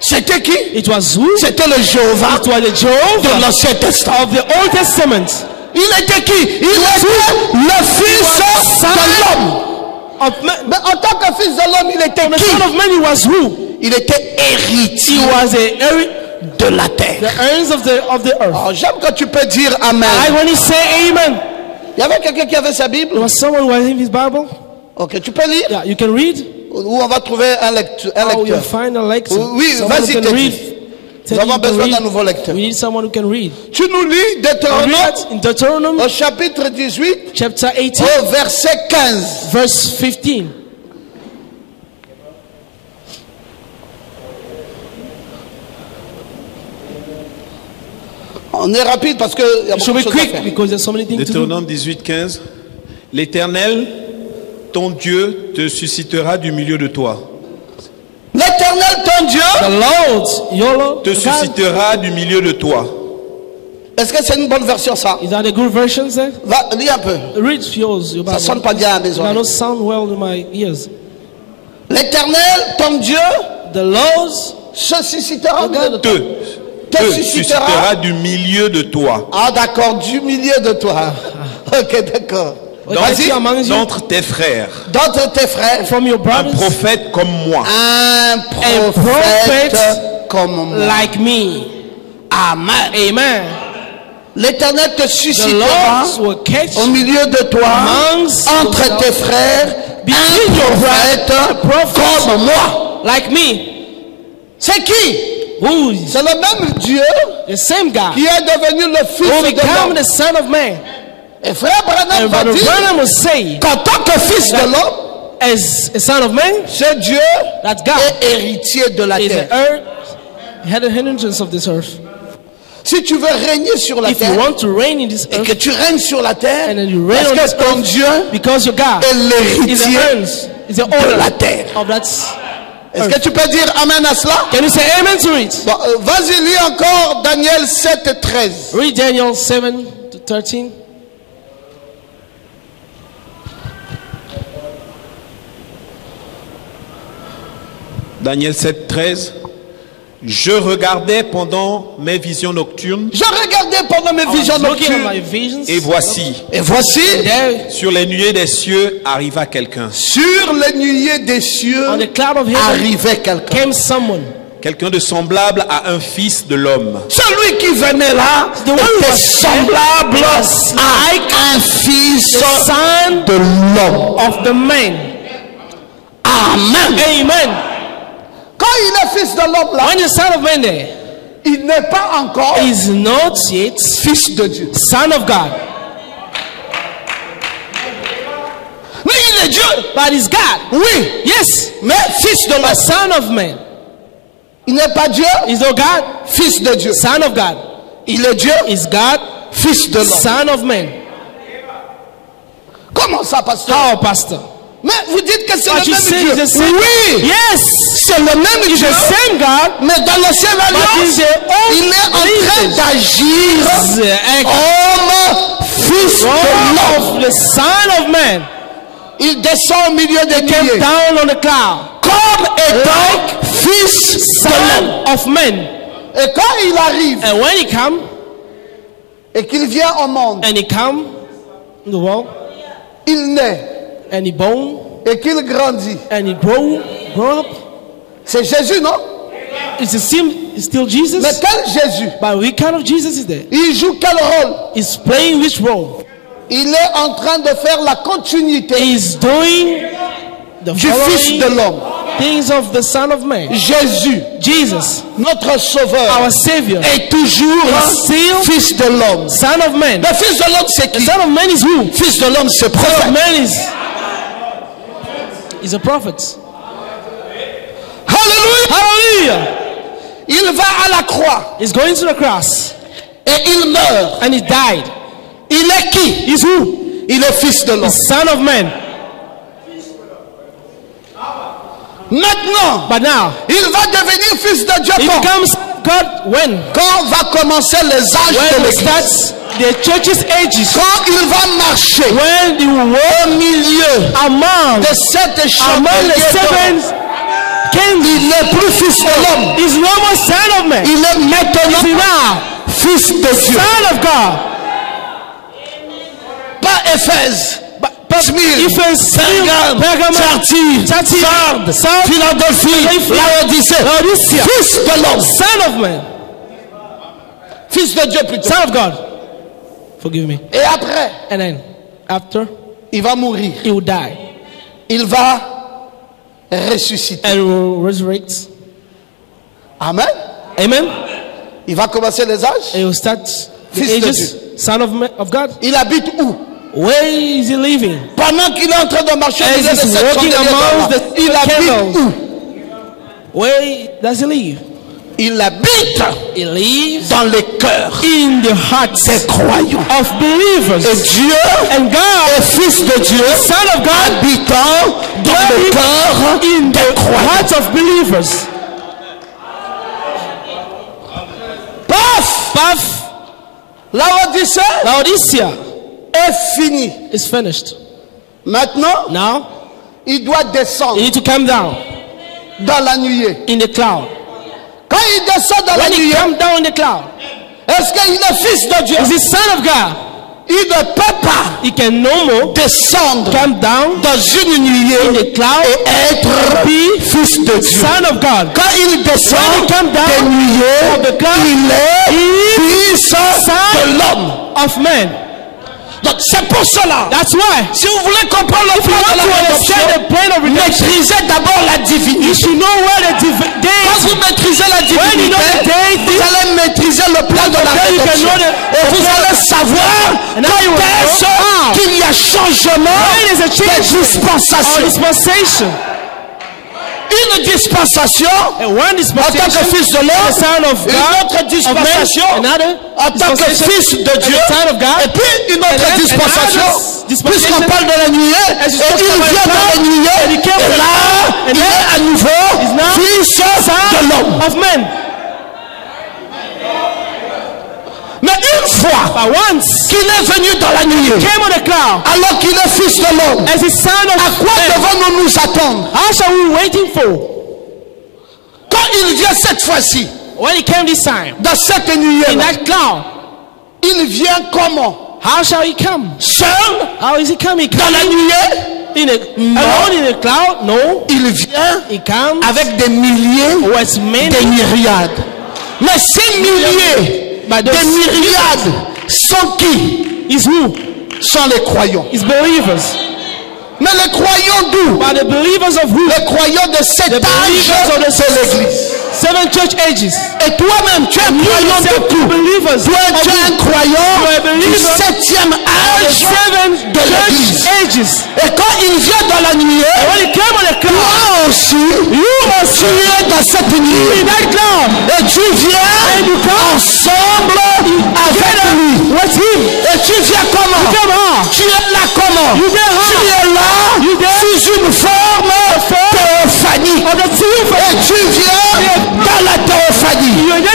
C'était qui? It was who? C'était le Jéhovah. It was the Jehovah de l'Ancien Testament. Of the Old Testament. Il était qui? Il était le fils de l'homme. Mais en tant que fils de l'homme, il était qui? The son of man, he was who? Il était héritier. He was a de la terre. The heirs of the earth. Oh, j'aime quand tu peux dire amen. I when you say amen. Il y avait quelqu'un qui avait sa Bible. There was someone who had his Bible. Ok, tu peux lire? Yeah, you can read. Où on va trouver un lecteur. Oh, you'll find a lector. Oui, vas-y, Nous avons besoin d'un nouveau lecteur. We need someone who can read. Tu nous lis Deutéronome In Deuteronomy au chapitre 18, chapter 18, au verset 15. verse 15. On est rapide parce qu'il y a beaucoup Should de be choses à quick faire. because there's so many things to do. Deutéronome 18, 15. L'Éternel, ton Dieu, te suscitera du milieu de toi. L'Éternel, ton Dieu, The Lord, your Lord, Te God, suscitera du milieu de toi. est-ce que c'est une bonne version ça? is that a good version, sir? Va, lis un peu. Read yours, your Ça Bible. sonne pas bien à mes That oreilles. don't sound well in my ears. L'Éternel, ton Dieu, The Lord, se suscitera au milieu de toi. Te Te suscitera suscitera. du milieu de toi. Ah d'accord, du milieu de toi. Ok, d'accord. Vas-y, among you, D'entre tes frères, d'entre tes frères, from your un brothers, prophète comme moi. un prophète prophète comme moi. like me. Amen. Amen. L'Éternel te The suscitera Lord will catch au milieu de toi, amongst entre tes frères, between your un prophète comme moi. like me. C'est qui? Who is C'est le même Dieu the same God qui est devenu le who Fils de become l'homme. the Son of Man? Et frère Branham And va Brother dire Branham will say, qu'en tant que Fils de l'homme, as a Son of Man, ce Dieu that God est héritier de la is the terre. earth, head and hindrance of this earth. Si tu veux régner sur la If you terre want to reign in this et que earth, tu règnes sur la terre, and then you reign on parce this que ton earth, Dieu because your God est is the l'héritier earth, is the de la owner terre. of that. Est-ce que tu peux dire Amen à cela? Can you say amen to it? Bon, vas-y, lis encore Daniel 7 et 13. Read Daniel 7 to 13. Daniel 7, 13. Je regardais pendant mes visions nocturnes Je regardais pendant mes visions I was looking at my nocturnes. visions. et voici, Et voici, There, sur les nuées des cieux arriva quelqu'un. sur les nuées des cieux, on the cloud of heaven arrivait quelqu'un. came someone. Quelqu'un de semblable à un fils de l'homme. Celui qui venait là The one who était was semblable was à un fils The son de l'homme. of the man. Amen. Amen. Quand il est fils de l'homme là, When the Son of Man there il n'est pas encore is not yet fils de Dieu. Son of God, Mais il est Dieu. but is God. Oui. Yes, Mais fils de a l'homme. Son of Man. Il n'est pas Dieu. Is no God, Fils de Dieu. Son of God. Il est Dieu. Is God, Fils de l'homme. Son of Man. Comment ça, pasteur? How, Pastor? Mais vous dites que c'est But le you même say Dieu. it's the same. Oui. Yes, C'est le même it's Dieu. the same God. Mais dans l'ancienne But alliance, in the old il est en train allegiance, d'agir the homme, fils de l'homme. of the Son of Man Il descend au milieu des came nuées down on the cloud. comme étant fils de l'homme. Son of Man. Et quand il arrive And when he come, et qu'il vient au monde, and he come in the world, il naît and he born, et qu'il grandit. and he grow up, C'est Jésus, non? it's still Jesus. Mais quel Jésus? But what kind of Jesus is there? Il joue quel rôle? He's playing which role? Il est en train de faire la continuité He's doing the du Fils de following l'homme. things of the Son of Man. Jésus, Jesus, notre Sauveur, our Savior, est toujours is still Fils de l'homme. Son of Man. Le Fils de l'homme, c'est The qui? Son of Man is who? Fils de l'homme, c'est Son of prophète. Man is a prophet. Alléluia. Hallelujah! Il va à la croix He's going to the cross et il meurt. and he died. Il est qui? He's who? Il est Fils de l'homme. The Son of Man. Maintenant, But now, il va devenir Fils de Dieu he quand? becomes God when? Quand va commencer les âges de When it l'Église? starts the church's ages. Quand il va marcher When the world au milieu among de cette the chapelle, seven kings il n'est plus Fils de l'homme. is no more Son of Man. Il est He's maintenant now Fils de Dieu. Son of God. Pas Éphèse, Smyrne, Ephesians, Pergame, Thyatire, Sardes, Philadelphie, Laodicée. Fils de l'homme. Son of Man. Fils de Dieu plutôt. Son of God. Forgive me. Et après, And then, after, il va mourir. he will die Il va ressusciter. and will resurrect. Amen. Amen. Il va commencer les âges. He will start the Fils de ages. Son of God. Il habite où? Where is he living? Pendant qu'il est en train de marcher, As il est de he's cette walking chandelière amongst là. the Il habite candles. où? Where does he live? Il habite He lives dans les cœurs in the hearts des croyants. of believers. Et Dieu And God, est fils de Dieu, Son of God, habitant dans le cœur in des the croyants. hearts of believers. Paf! Paf, Laodicée Laodicea est fini. is finished. Maintenant, Now, il doit you descendre need to come down dans la nuée. in the cloud. Quand il descend dans la When he nuée, comes down in the cloud, est-ce qu'il est fils de Dieu? is he Son of God? Il ne peut pas He can no more descendre come down dans une nuée in the cloud et être be fils de Dieu. Son of God. Quand il descend When he come down des from nuées, the cloud, il est fils Son de l'homme. of man. Donc c'est pour cela. That's why. Si vous voulez comprendre le If you plan de want la to rédemption, understand the plan of redemption, maîtrisez d'abord la you divinité. should know where the Quand day vous maîtrisez la When you divinité, know the deity, vous allez maîtriser le plan de la then you can rédemption. know Et vous allez savoir And now you will quand est-ce know how. qu'il y a changement When is a de change or dispensation. dispensation. Une dispensation And one en tant que dispensation, fils de the l'homme, Son of une God, autre dispensation of man, another en tant que dispensation, fils de as Dieu, the Son of God, et puis une and autre then dispensation, another dispensation, puisqu'on parle de la nuée, as you et talk il about vient the dans la cloud, nuée, and he came et from là, and il then est à nouveau is now fils de l'homme. of man. Mais une fois But once qu'il est venu dans la nuée, came on the cloud alors qu'il est fils de l'homme, as his Son à of quoi man. devons-nous nous attendre? How shall we waiting for? Quand il vient cette fois-ci, When he came this time dans cette nuée, in that cloud, il vient comment? how shall he come? Seul How is he coming? dans la nuée? Alone in the cloud? No. Il vient He comes avec des milliers, with many, des myriades. Mais ces milliers, but des those myriades sont qui? is who? Sont les croyants. Is believers. Mais les croyants d'où? But the believers of who? Les croyants de cet The believers of âge, the c'est l'église. 7 church ages. Et toi-même, tu es un croyant de tout. Believers. Toi, tu es un croyant You are a du believer 7e The âge 7 de church l'église. ages. Et quand il vient dans la nuée, When he came on the cloud, toi aussi, tu es dans cette in nuée. that cloud, Et tu viens ensemble avec lui. with him. Et tu viens comment? Come on. Tu es là comment? You there how? Tu es là You there? sous une forme théophanique. Of the silver. Et tu viens dans la théophanie. You are not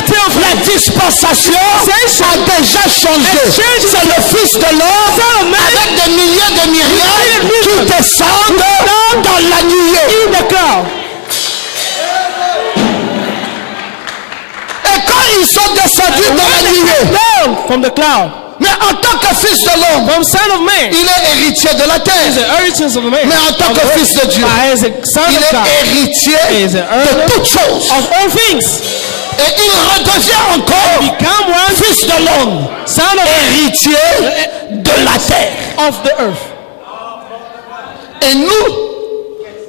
La dispensation a déjà changé. C'est le Fils de l'homme avec des milliers de myriades qui descendent dans la nuée. in the cloud. Et quand ils sont descendus dans la nuée, Down from the cloud. mais en tant que Fils de l'homme, From Son of Man. il est héritier de la Is terre. the inheritance of man. Mais en tant que Fils de Dieu, As a Son il of God. est héritier Is the de earner toutes choses. of all things. Et il redevient encore Become one Fils de l'homme, Son of héritier de la terre. of the earth. Et nous,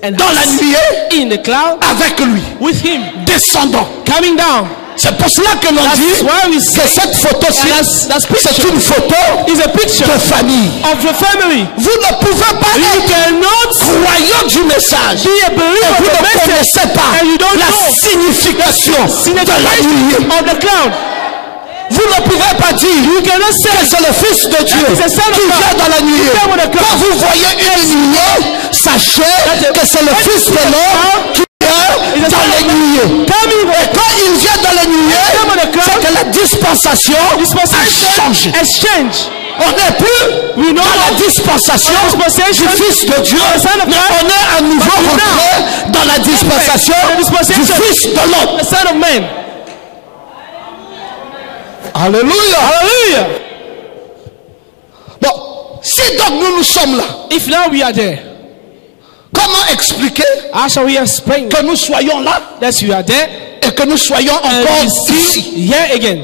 And dans la nuée, in the cloud avec lui, with him. descendons. Coming down. C'est pour cela que l'on That's dit why we que say cette photo-ci, that's c'est picture une photo is a picture de famille. of the family. Vous ne pouvez pas You être cannot croyant du message be a et believer of vous the ne message connaissez pas and you don't la know signification de la signification nuée. of the cloud. Vous ne pouvez pas dire que c'est le Fils de Dieu That is the Son of qui God. vient dans la nuée. He came on the cloud. Quand vous voyez une nuée, sachez que c'est le Fils de l'homme qui vient dans les nuées. Et quand il vient dans les nuées, c'est que la dispensation a changé. Exchange. On n'est plus dans la dispensation du Fils de Dieu, mais on est à nouveau rentré dans la dispensation du Fils de l'homme. The Son of Man. Alléluia. Hallelujah. Bon, si donc nous sommes là, If now we are there, comment expliquer how shall we explain que nous soyons là that we are there et que nous soyons and encore we see ici? here again?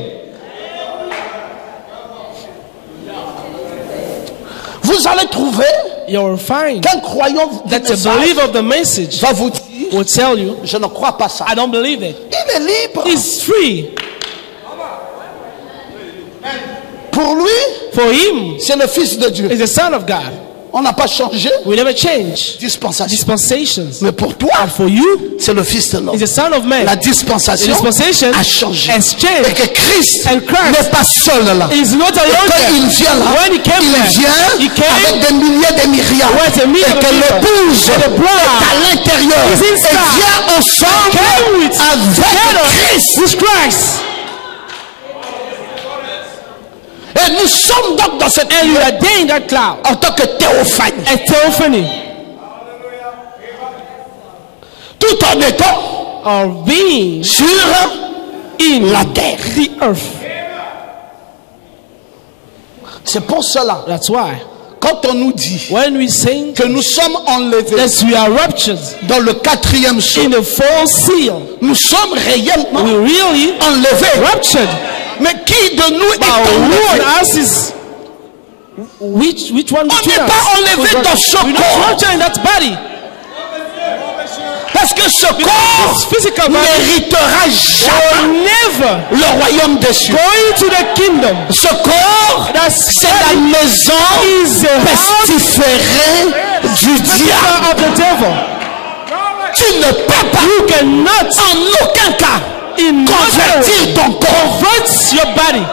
Vous allez trouver You'll find qu'un croyant du that the message believer of the message va vous dire, will tell you, je ne crois pas ça. I don't believe it. Il est libre. He's free. Pour lui, For him, c'est le Fils de Dieu. is the Son of God. On n'a pas changé. We never change Dispensation. dispensations. Mais pour toi, And for you, c'est le Fils de l'homme. is the Son of Man. La The dispensation dispensation a changé. has Et changed. que Christ And Christ n'est pas seul là. is not Et alone quand there. il vient là, When he came il there, vient he came avec des milliers de myriades. with a million Et of que people. l'épouse And the bride est à l'intérieur. is Et inside. vient ensemble Came with together avec Christ. with Christ. Et nous sommes donc dans cette And you are there in that cloud. en tant que théophanie. A theophany Tout en étant of being sur in la terre. the earth. C'est pour cela, That's why quand on nous dit when we sing que nous sommes enlevés that we are raptured dans le 4e sceau, in the fourth seal, nous sommes réellement we really enlevés. raptured. Mais qui de nous est But who enlevé? on us is which one On between n'est us? pas enlevé dans ce We're not corps. raptured in that body. Parce que ce This corps physical body n'héritera will jamais never le royaume des cieux. go into the kingdom. Ce corps, c'est la maison Is the house pestiférée du diable. of the devil. Tu ne peux pas, You cannot en aucun cas, in no way convertir ton corps. convert your body.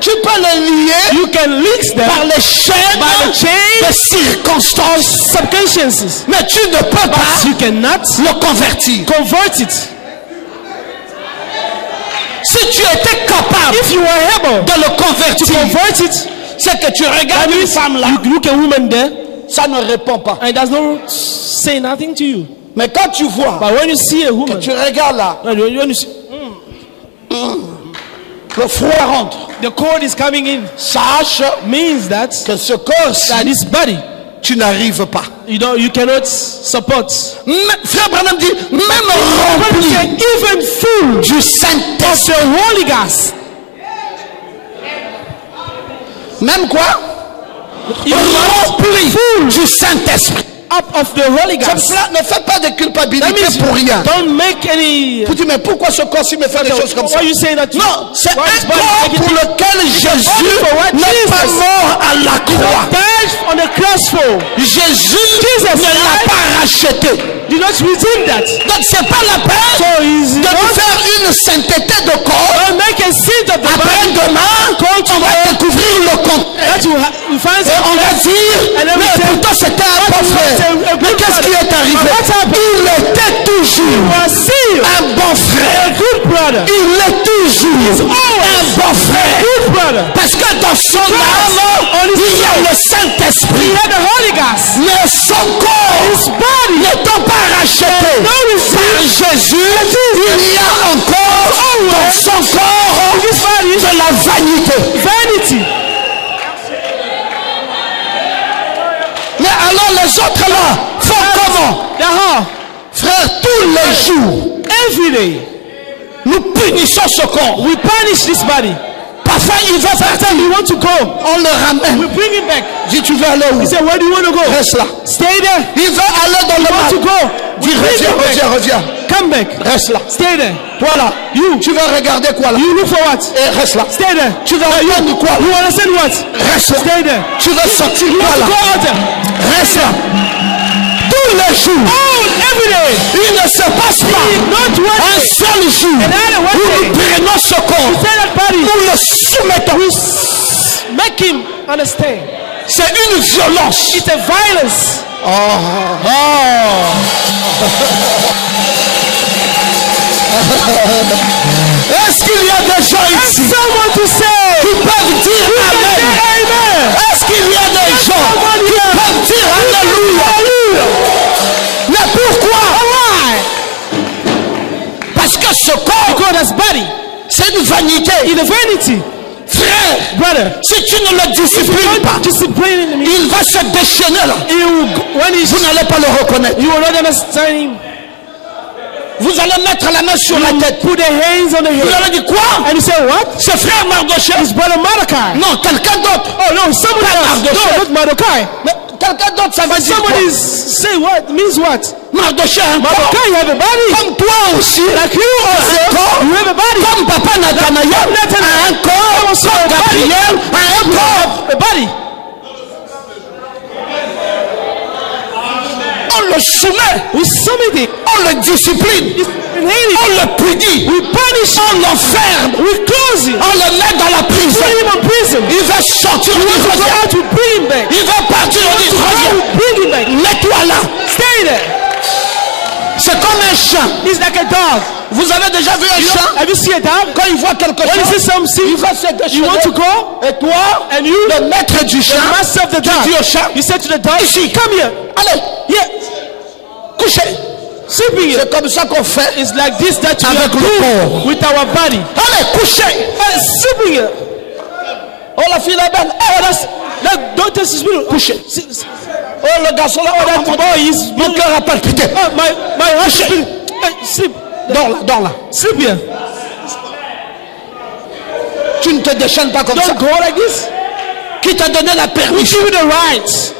Tu peux le lier You can link them par les chaînes by the chain de circonstances. subconsciences, Mais tu ne peux but pas you cannot le convertir. convert it. Si tu étais capable If you were able de le to convertir, convert it, c'est que tu that regardes une means femme là, you look a woman there ça ne répond pas. and it does not say nothing to you. Mais quand tu vois, But when you see a woman, tu regardes là, when you see, le froid rentre. the cold is coming in, Sache means that que ce corps-ci, that this body tu n'arrives pas. you cannot support. Frère Branham dit, même But rempli even full du of Saint-Esprit. the Holy Ghost, Même quoi? Rempli du Saint-Esprit. up of the Holy C'est Ghost. cela, ne fais pas de That culpabilité means pour rien. don't make any. Vous dites, mais pourquoi ce corps-ci me fait des choses comme ça? Why you say that? Non, c'est un Why is body corps making pour things- lequel Jésus for what n'est pas Jesus mort à la croix. died on the cross for. Jésus Jesus ne l'a died. pas racheté. Do not redeem that. Donc c'est pas la peine So he's de not nous faire une sainteté de corps. don't make a sin of the body Après-demain, on va découvrir le contraire. that you find Et on va dire, And then we mais say, pourtant c'était un bon frère. Mais qu'est-ce qui est arrivé? Il était toujours was sealed. un bon frère. Good brother. Il est toujours un bon frère. Good brother. Parce que dans son âme, il y a le He Saint-Esprit. had the Holy Ghost. Mais son corps n'étant pas racheté par Jésus, il y a encore dans son corps de la vanité. Vanity. Mais alors les autres là font comment? The heart. Frère, tous les jours, Every day nous punissons ce corps. we punish this body. Parfois il va partir, We want to go. on le ramène. We bring him back. Dis, tu veux aller où? He said, where do you want to go? Reste là. Stay there. Il veut aller dans le Want to mal. go? Dis, We bring him back. reviens. Come back. Reste là. Stay there. Toi là, tu vas regarder quoi là? You look for what? Et reste là. Stay there. Tu vas regarder quoi You là? understand what? Reste là. Stay there. Tu vas sortir You quoi want là? to go out there. Reste là. Tous les jours, Every day. il ne se passe pas Not one un day. seul jour Another one où day. nous prenons ce corps, Say that body. nous le soumettons. Make him understand. C'est une violence. It's a violence. Est-ce qu'il y a des gens ici Someone to say. qui peuvent dire Amen? Amen. Est-ce qu'il y a des gens qui peuvent dire Alléluia? Mais pourquoi? Parce que ce corps, God's body. c'est une vanité. In the vanity. Frère, Brother. si tu ne le disciplines pas, Discipline him. il va se déchaîner là. When he's, Vous n'allez pas le reconnaître. you will not understand him. Vous allez mettre la main sur la tête. Put the hands on the Vous head. allez dire quoi? And you say, what? C'est frère Mardochée. His brother Mordecai. Non, quelqu'un d'autre. Oh no, someone Pas else. Mardochée. No, not Mordecai. Mais quelqu'un d'autre, ça veut dire quoi? Somebody say what? Means what? Mardochée a un corps. Mordecai, you have a body. Comme toi aussi. Like you also, Un corps. you have a body. Comme papa Nathanaël a un corps. Also a Comme body. Gabriel a un You corps. have a body. On le soumet. We submit it. On le discipline. We hate On it. le punit. We punish On it. l'enferme. We close it. On le met dans la prison. Put him in prison. Il va sortir. We Il want to go revient. out to bring him back. Il va partir. Il We revient. bring him back. Mets-toi là. Stay there. C'est comme un chien. He's like a dog. Vous avez déjà vu un chien? Have you seen a dog? Quand il voit quelque When you see chose, something, il va se you want to déchirer. go, Et toi, and you, le maître du the chien, master of the tu dis au dog, chat, you said to the dog, Ici. come here. allez, Yeah. couchez. Sleeping here. C'est comme ça qu'on fait. It's like this that we Avec are le doing corps. with our body. Allez, couchez. Sleeping here. Oh, la fille est belle. Oh, that don't test his spirit. Couché. Oh, le garçon là, That oh, boy is. mon cœur a palpité. Oh, my heart spirit. Hey, sleep. Dors là, dors là. Sleep here. Tu ne te déchaînes pas comme ça. Don't go like this. Qui t'a donné la We permission give you the right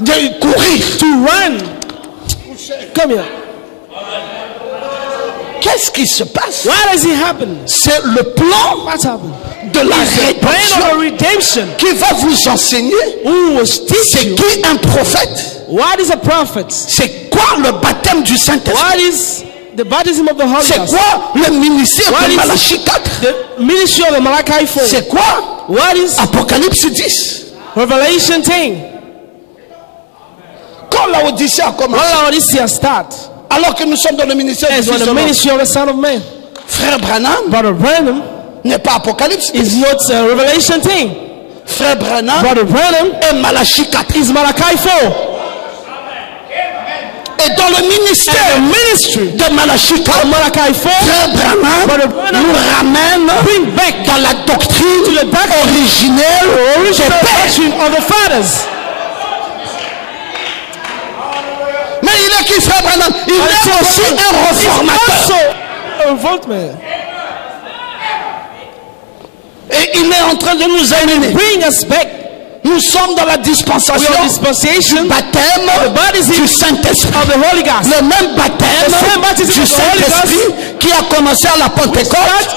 de courir? to run. Come here. Qu'est-ce qui se passe? Why does it happen? C'est le plan What happened? de la It's the plan of rédemption redemption. qui va vous enseigner Who was teach c'est you? qui un prophète. What is a prophet? C'est quoi le baptême du Saint-Esprit? What is the baptism of the Holy C'est Ghost? quoi le ministère What de is Malachie 4? the ministry of the Malachi 4? C'est quoi What is Apocalypse 10? Revelation 10? Quand la Odyssée a commencé, When Laodicea start, alors que nous sommes dans le ministère du as when Fils the de l'homme, ministry of the Son of Man. Frère Branham Brother Branham n'est pas Apocalypse 10. is not Revelation 10. Frère Branham Brother Branham est Malachie 4. is Malachi 4. Et dans le ministère And the ministry de Malachie 4, of Malachi 4 Frère Branham Brother Branham nous ramène bring back dans la doctrine to the doctrine, originelle des the pères. doctrine of the fathers. Mais il est qui, Frère Branham? Il And est aussi un It's réformateur. also a revoltman. Et il est en train de nous amener. Bring us back. Nous sommes dans la We dispensation are dispensation du baptême du Saint-Esprit. of the Holy Ghost. Le même baptême The same baptism du of the Holy Saint-Esprit qui a commencé à la Pentecôte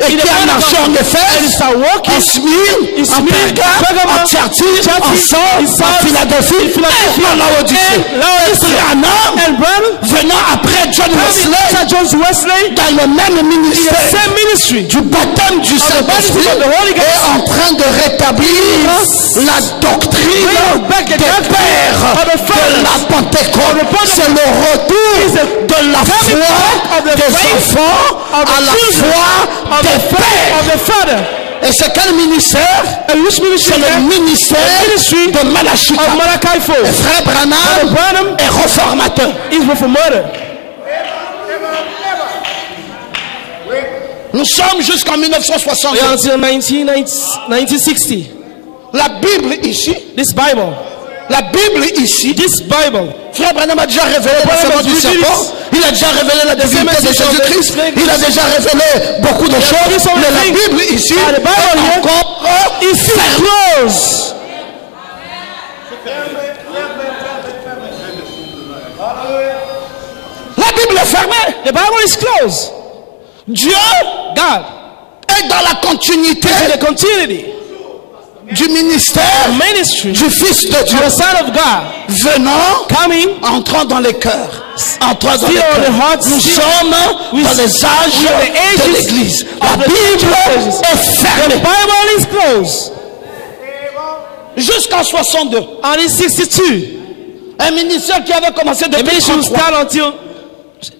et qui a marché en Éphèse, en Smyrne, en Pergame, en Thyatire, en Sardes, en Philadelphie et en Laodicée. Branham, And Branham, venant après John Wesley, John Wesley, dans le même in the ministère same ministry du baptême du Saint-Esprit, of the Holy Ghost, est en train de rétablir la doctrine bring back the des doctrine pères of the fathers. de la Pentecôte. C'est le retour de la foi of the des faith enfants of the à la children foi of des the faith pères. of the Father. Et c'est quel ministère? And which ministry? C'est le ministère ministry de Malachie. of Malachi 4. Et Frère Branham Branham est réformateur. is reformator. Nous sommes jusqu'en 1960. Until 1960. La Bible ici, This Bible. la Bible ici, This Bible. Frère Branham a déjà révélé la Branham semence du has serpent. revealed Il a déjà révélé la divinité de message of Jésus-Christ. the- Il a déjà révélé beaucoup de choses. some Mais la things. Bible ici And the Bible est here encore It's fermée. close. La Bible est fermée. The Bible is closed. Dieu God est dans la continuité is in the continuity. du ministère Ministry. du Fils de Dieu The Son of God venant, coming. entrant dans les cœurs. Entrant dans Still les on the cœurs. hearts, Nous still- sommes we- dans les âges we are the de ages l'Église. La of the Bible churches. est The fermée. Bible is closed. Jusqu'en 62. And in 62. Un ministère qui avait commencé The depuis ministry will 33. start until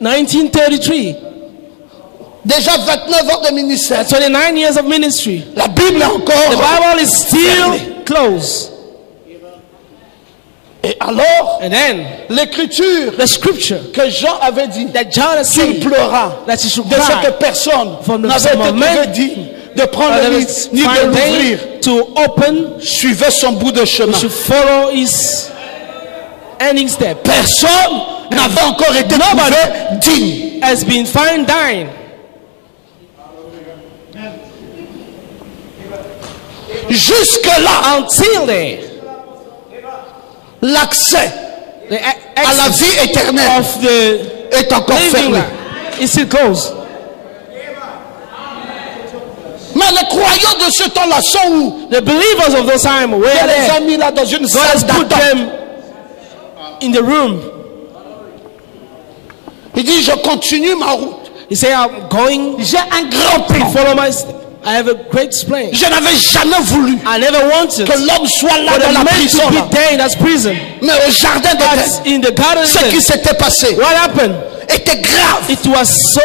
1933. Déjà 29 ans de ministère. 29 years of ministry. La Bible est The encore. Bible is still fermée. closed. Et alors, And then l'écriture the scripture que Jean avait dit, that John has tu said pleuras that you should de ce que cry personne from the n'avait été from man, trouvé digne de prendre that le it livre is ni de fine l'ouvrir. day to open. Suivez son bout de chemin. You should follow his ending step. Personne n'avait encore été trouvé digne. Has been found dying. Jusque-là, Until then, l'accès à la vie éternelle of the est encore living fermé. life is still closed. Mais les croyants de ce temps-là sont où? The believers of those time, where Dieu les they a mis là dans une God salle has put d'attente. them in the room. Il dit, je continue ma route. He said, I'm going. J'ai un grand plan. Follow my. I have a great plan. Je n'avais jamais voulu I never wanted que l'homme soit là for dans the la man prison. to be Là. there in that prison. Mais au jardin But d'Éden, in the garden, ce qui s'était passé what happened? était grave. It was so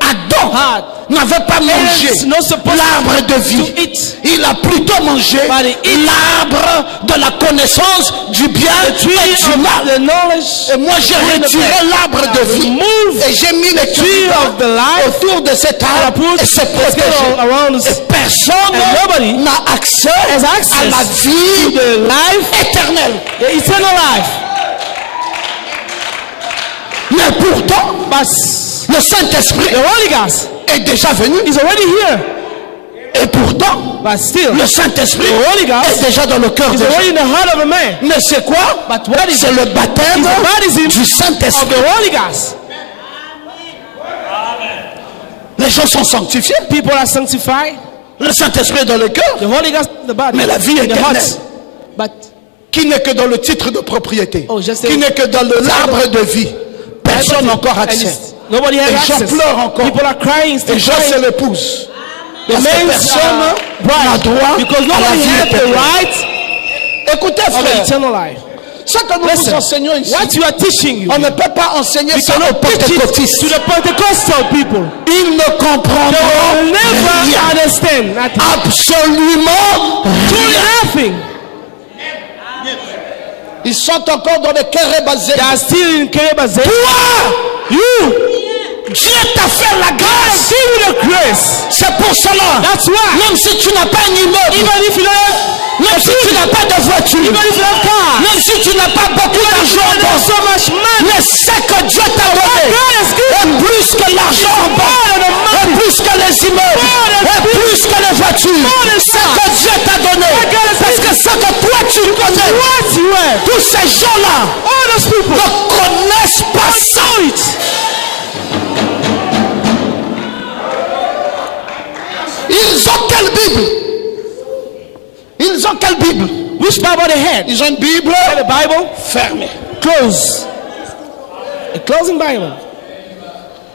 Adam hard. n'avait pas mangé It's not supposed l'arbre de vie. to eat. Il a plutôt mangé But he eat l'arbre de la connaissance du bien the tree et du of mal. the knowledge. Et moi j'ai retiré l'arbre de vie Remove et j'ai mis les tree of the life autour de cet and I arbre put et c'est the protégé. scale around us. Et personne And nobody n'a accès has à access la to vie the life, éternelle. the eternal life. Mais pourtant, But le Saint-Esprit the Holy Ghost est déjà venu. is already here. Et pourtant, But still, le Saint-Esprit the Holy Ghost est déjà dans le cœur is des gens. already in the heart of a man. Mais c'est quoi? But what is C'est le baptême It's the baptism du of Saint-Esprit. the Holy Ghost? Les gens sont sanctifiés. People are sanctified. Le Saint-Esprit est dans le cœur, The Holy Ghost, the body, mais la vie in the éternelle, heart. But qui n'est que dans le titre de propriété, Oh, je sais. qui n'est que dans l'arbre de vie. Personne n'a encore and accès. it's- nobody has Les gens access. pleurent encore. People are crying, still Et Jean crying. c'est l'épouse. The Parce que men's personne n'a droit because à la nobody vie has the éternelle. right Écoutez of frère, eternal life. ce que nous vous Listen, enseignons ici, what you are teaching you, on ne peut pas enseigner we ça cannot aux teach it pentecôtistes. to the Pentecostal people. Ils ne They comprendront will never rien. understand nothing. Absolument Truly rien. nothing. Ils sont encore dans le kérébazé. They are still in Kerebazé. Toi, You, Dieu t'a fait la grâce. give you the grace. C'est pour cela. That's why. Même si tu n'as pas un immeuble, Even if you don't have, même si tu n'as pas de voiture, even if you don't have car, même si tu n'as pas beaucoup even if you d'argent en don't have banque, so much money, mais ce que Dieu t'a donné God has given est plus que l'argent en banque, est plus que les immeubles, est plus que les voitures. Ce que Dieu t'a donné, parce que ce que toi tu connais, what you have, tous ces gens-là all those people ne connaissent pas ça. know it. Ils ont quelle Bible? Ils ont quelle Bible? Which Bible they had? Ils ont une Bible The Bible fermée. close. A closing Bible.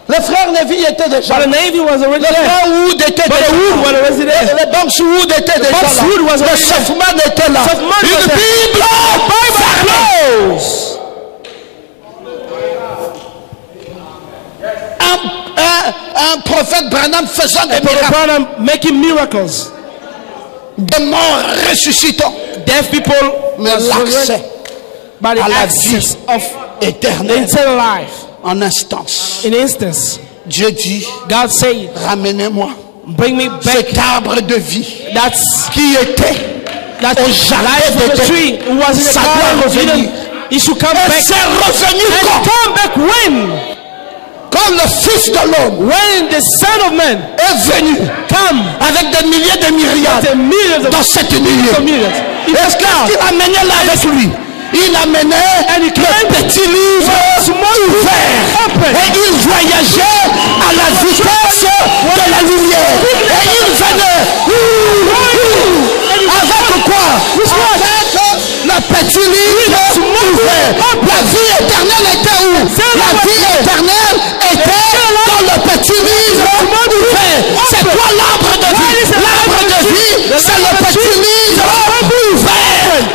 Les frères Lévi étaient déjà But the là. Navy was already Les there. frères Wood étaient But déjà the Wood was là. already there. Les Banks Wood étaient déjà Banks Wood was là. Le already there. Chefman était là. Chefman was Une there. Bible fermée. Close. Un prophète Branham faisant des Brother miracles. Branham making miracles. Des morts ressuscitant. Deaf people Mais was l'accès by the à la access of the éternelle eternal life. en instance. In instance, Dieu dit, God said, ramenez-moi bring me back cet arbre de vie that's qui était that au life jardin of the d'Éden. tree who was in the Ça doit garden of revenir. Eden. He should come Et back. c'est revenu And quand? come back when? Quand le Fils de l'homme When the Son of Man est venu come avec des milliers de myriades the millions dans of cette nuit. millions. Est-ce qu'il amenait là avec lui? Il amenait le petit livre ouvert et il voyageait à la vitesse de la lumière et il venait avec quoi? Avec le petit livre ouvert. La vie éternelle était où? La vie éternelle était dans le petit livre ouvert. C'est quoi l'arbre de vie? L'arbre de vie, c'est le petit livre ouvert.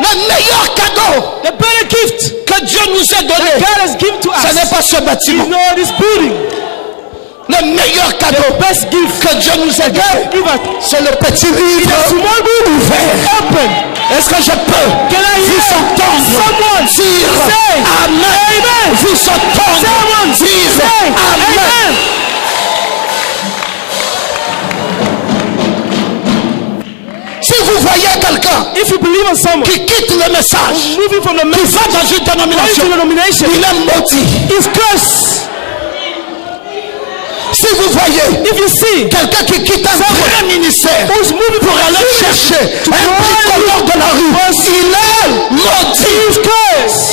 Le meilleur cadeau The better gift que Dieu nous a donné, God has given to ce us n'est pas ce bâtiment. is not this building. Le meilleur cadeau Best gift que Dieu nous a donné, give us c'est le petit livre small building ouvert. open. Est-ce que je peux Can I vous hear entendre someone dire say Amen? Vous entendre Someone dire say Amen? amen? Si vous voyez quelqu'un If you believe in someone qui quitte le message, moving from the qui message va dans une going to dénomination, the denomination il est maudit. is cursed. vous voyez If you see quelqu'un qui quitte un vrai ministère who's moving pour from aller chercher un bricoleur de la rue, il est maudit. curse.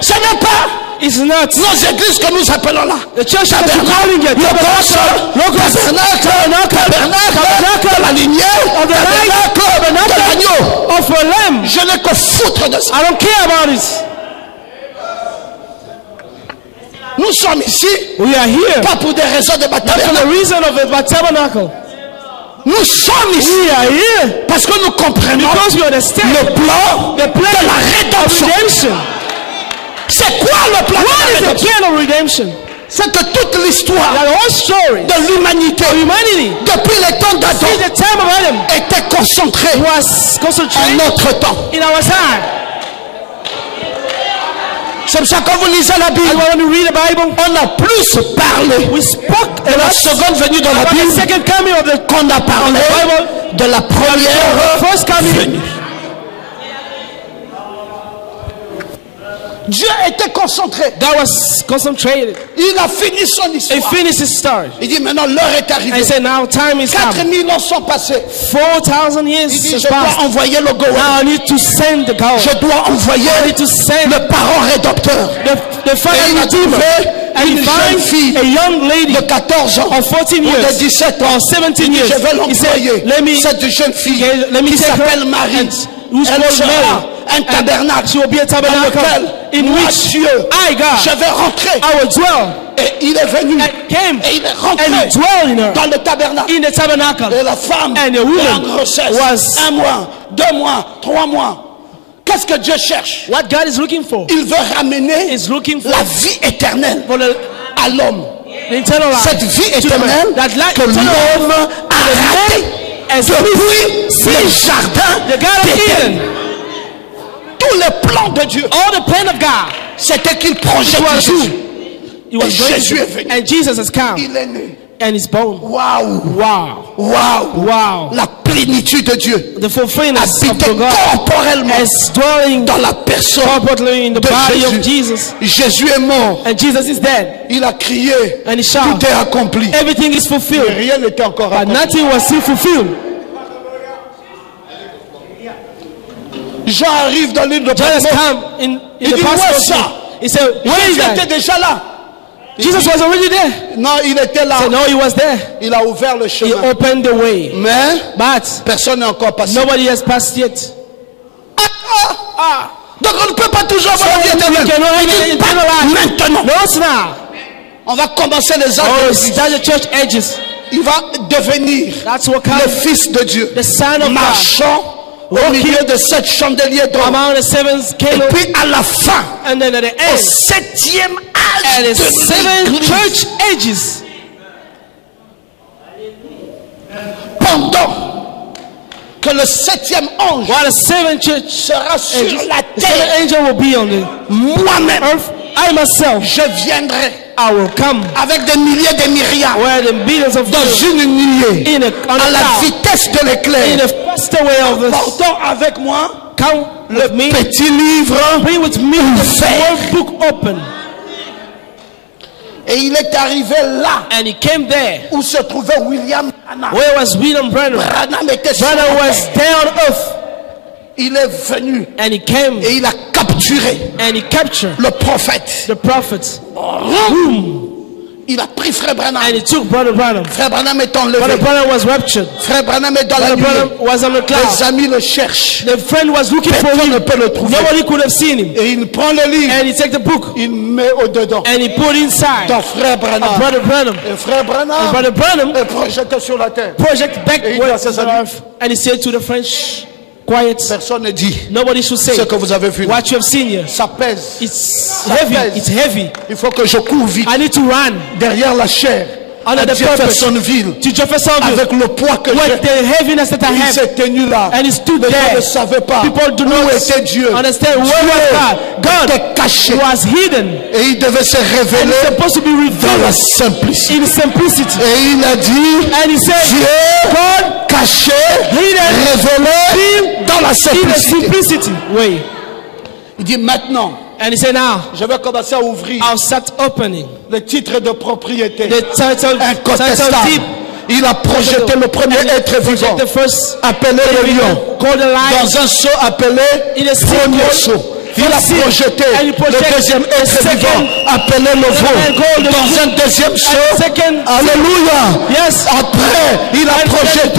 Ce n'est pas It's not nos églises que nous appelons là. the church that you're calling it. Tabernacle de la lignée, tabernacle de l'agneau. Of a lamb. Je n'ai que foutre de ça. I don't care about it. Nous sommes ici, We are here pas pour des raisons de not for bataille. the reason of a tabernacle. Nous sommes ici We are here parce que nous comprenons because we understand le plan the plan de la of rédemption. redemption. C'est quoi le plan de What la is the rédemption? plan of redemption? C'est que toute l'histoire That whole story de l'humanité of humanity depuis les temps d'Adam since the time of Adam était concentrée was en concentrated notre temps. in our time. C'est pour ça que quand vous lisez la And Bible, when we read the Bible, on a plus parlé we spoke de la seconde venue dans la about the Bible second coming of the qu'on a parlé de la première first coming. venue. Dieu était concentré. That was concentrated. Il a fini son He histoire. finished his story. Il dit maintenant l'heure est And arrivée. he said, now time is come. 4000 ans sont passés. 4,000 Il years dit has je dois passed. envoyer le Goël. Now I need to send the God. Je dois envoyer I need to send le parent rédempteur. the Et final il a redeemer. trouvé And he une jeune finds fille a young lady de 14 ans of 14 ou de years 17 ans. or 17 Il dit, years. je vais He said, l'employer. let me Cette jeune fille let me qui take her s'appelle Marie. and who's Elle called sera Mary. un tabernacle She will be a dans tabernacle lequel in moi, which Dieu, I, God, je vais rentrer. I will dwell. Et il est venu. And came Et il est and rentré dwell in her dans le tabernacle. in the tabernacle. Et la femme And the est en woman grossesse. was 1 mois, 2 mois, 3 mois. Qu'est-ce que Dieu cherche? what God is looking for. Il veut ramener Is looking for la vie éternelle for the à l'homme. eternal life. Cette vie to the man. éternelle That life, que eternal life l'homme a ratée as depuis le jardin the Garden of d'Éden. Eden. Tous les plans de Dieu, All the plan of God c'était qu'il projette was Jésus. He was Et going Jésus to, est venu. and Jesus has come Il est né. and is born. Waouh! Wow. Waouh! Wow. La plénitude de Dieu The fulfillment of habitait the God corporellement is dwelling dans la personne corporately in the de body of Jésus. Jesus. Jésus est mort. And Jesus is dead. Il a crié. And he Tout shouted. est accompli. Everything is fulfilled. Rien n'était encore But accompli. nothing was still fulfilled. Jean arrive dans l'île de John has Patmos. come in Il the dit, past. où est ça? He said, where is Jésus était that? déjà là. Jesus was already there. Non, il était là. He said, no, he was there. Il a ouvert le He chemin. opened the way. Mais But personne n'est encore passé. nobody has passed yet. Donc on ne peut pas toujours avoir la vie éternelle. we cannot have Il dit, eternal pas life. maintenant. No, it's now. On va commencer les Oh, actes. it's that the church ages. Il va devenir That's what le comes. Fils de Dieu. The Son of God. Marchant au milieu de 7 chandeliers d'or. Among the seventh Et candle. puis à la fin, And then at the au end. 7e And âge the de seven l'Église, church ages. pendant que le 7e ange While the seven church sera sur angels, la the seven terre, angel will be on the moi-même, earth. I myself, je viendrai I will come avec des milliers de myriades where the billions of dans people une nuée in a, on à a la cloud, vitesse de in l'éclair, a faster way of this. portant avec moi Come with me. petit livre. Bring with me the word book open. Et il est arrivé là And he came there. où se trouvait William Branham. Where was William Branham? Branham était sur Branham la was terre. there on earth. Il est venu And he came et il a capturé and he captured le prophète. the prophets. Il a pris Frère Branham. And he took Brother Branham. Frère Branham est enlevé. Brother Branham was raptured. Frère Branham est dans la Brother nuée. Branham was on the Les cloud. amis le cherchent. The friend was looking for Personne ne him. peut le trouver. Nobody could have seen him. Et il prend le livre. And he took the book Il met au-dedans. and he put inside Dans Frère Branham. Brother Branham. Et Frère And Branham Brother Branham est projeté sur la terre. project back Et il dit where à ses on amis, earth. And he said to the French, quiet. Personne ne dit Nobody should say ce que vous avez vu. what you have seen here. Ça pèse. It's Ça heavy. pèse. It's heavy. Il faut que je cours vite I need to run derrière la chair under à the purpose Jeffersonville to Jeffersonville avec le poids que with j'ai. the heaviness that I Il have. s'est tenu là. And he stood Les gens there. ne savaient pas People do où not était Dieu. understand where was God. God était caché. was hidden Et il devait se and révéler it's supposed to be dans la revealed simplicité. in simplicity. Et il a dit, And he said, Dieu God caché, hidden révélé dans la in the simplicité. simplicity way. Il dit maintenant, And he said, now, je vais commencer à ouvrir I'll start opening le titre de propriété the title incontestable. deed. Il a projeté le premier être vivant, The first appelé le lion, called the lion. dans un seau appelé In a premier seau. Il a projeté le deuxième être vivant, appelé le veau, dans un deuxième seau. Alléluia. Yes. Après, il a projeté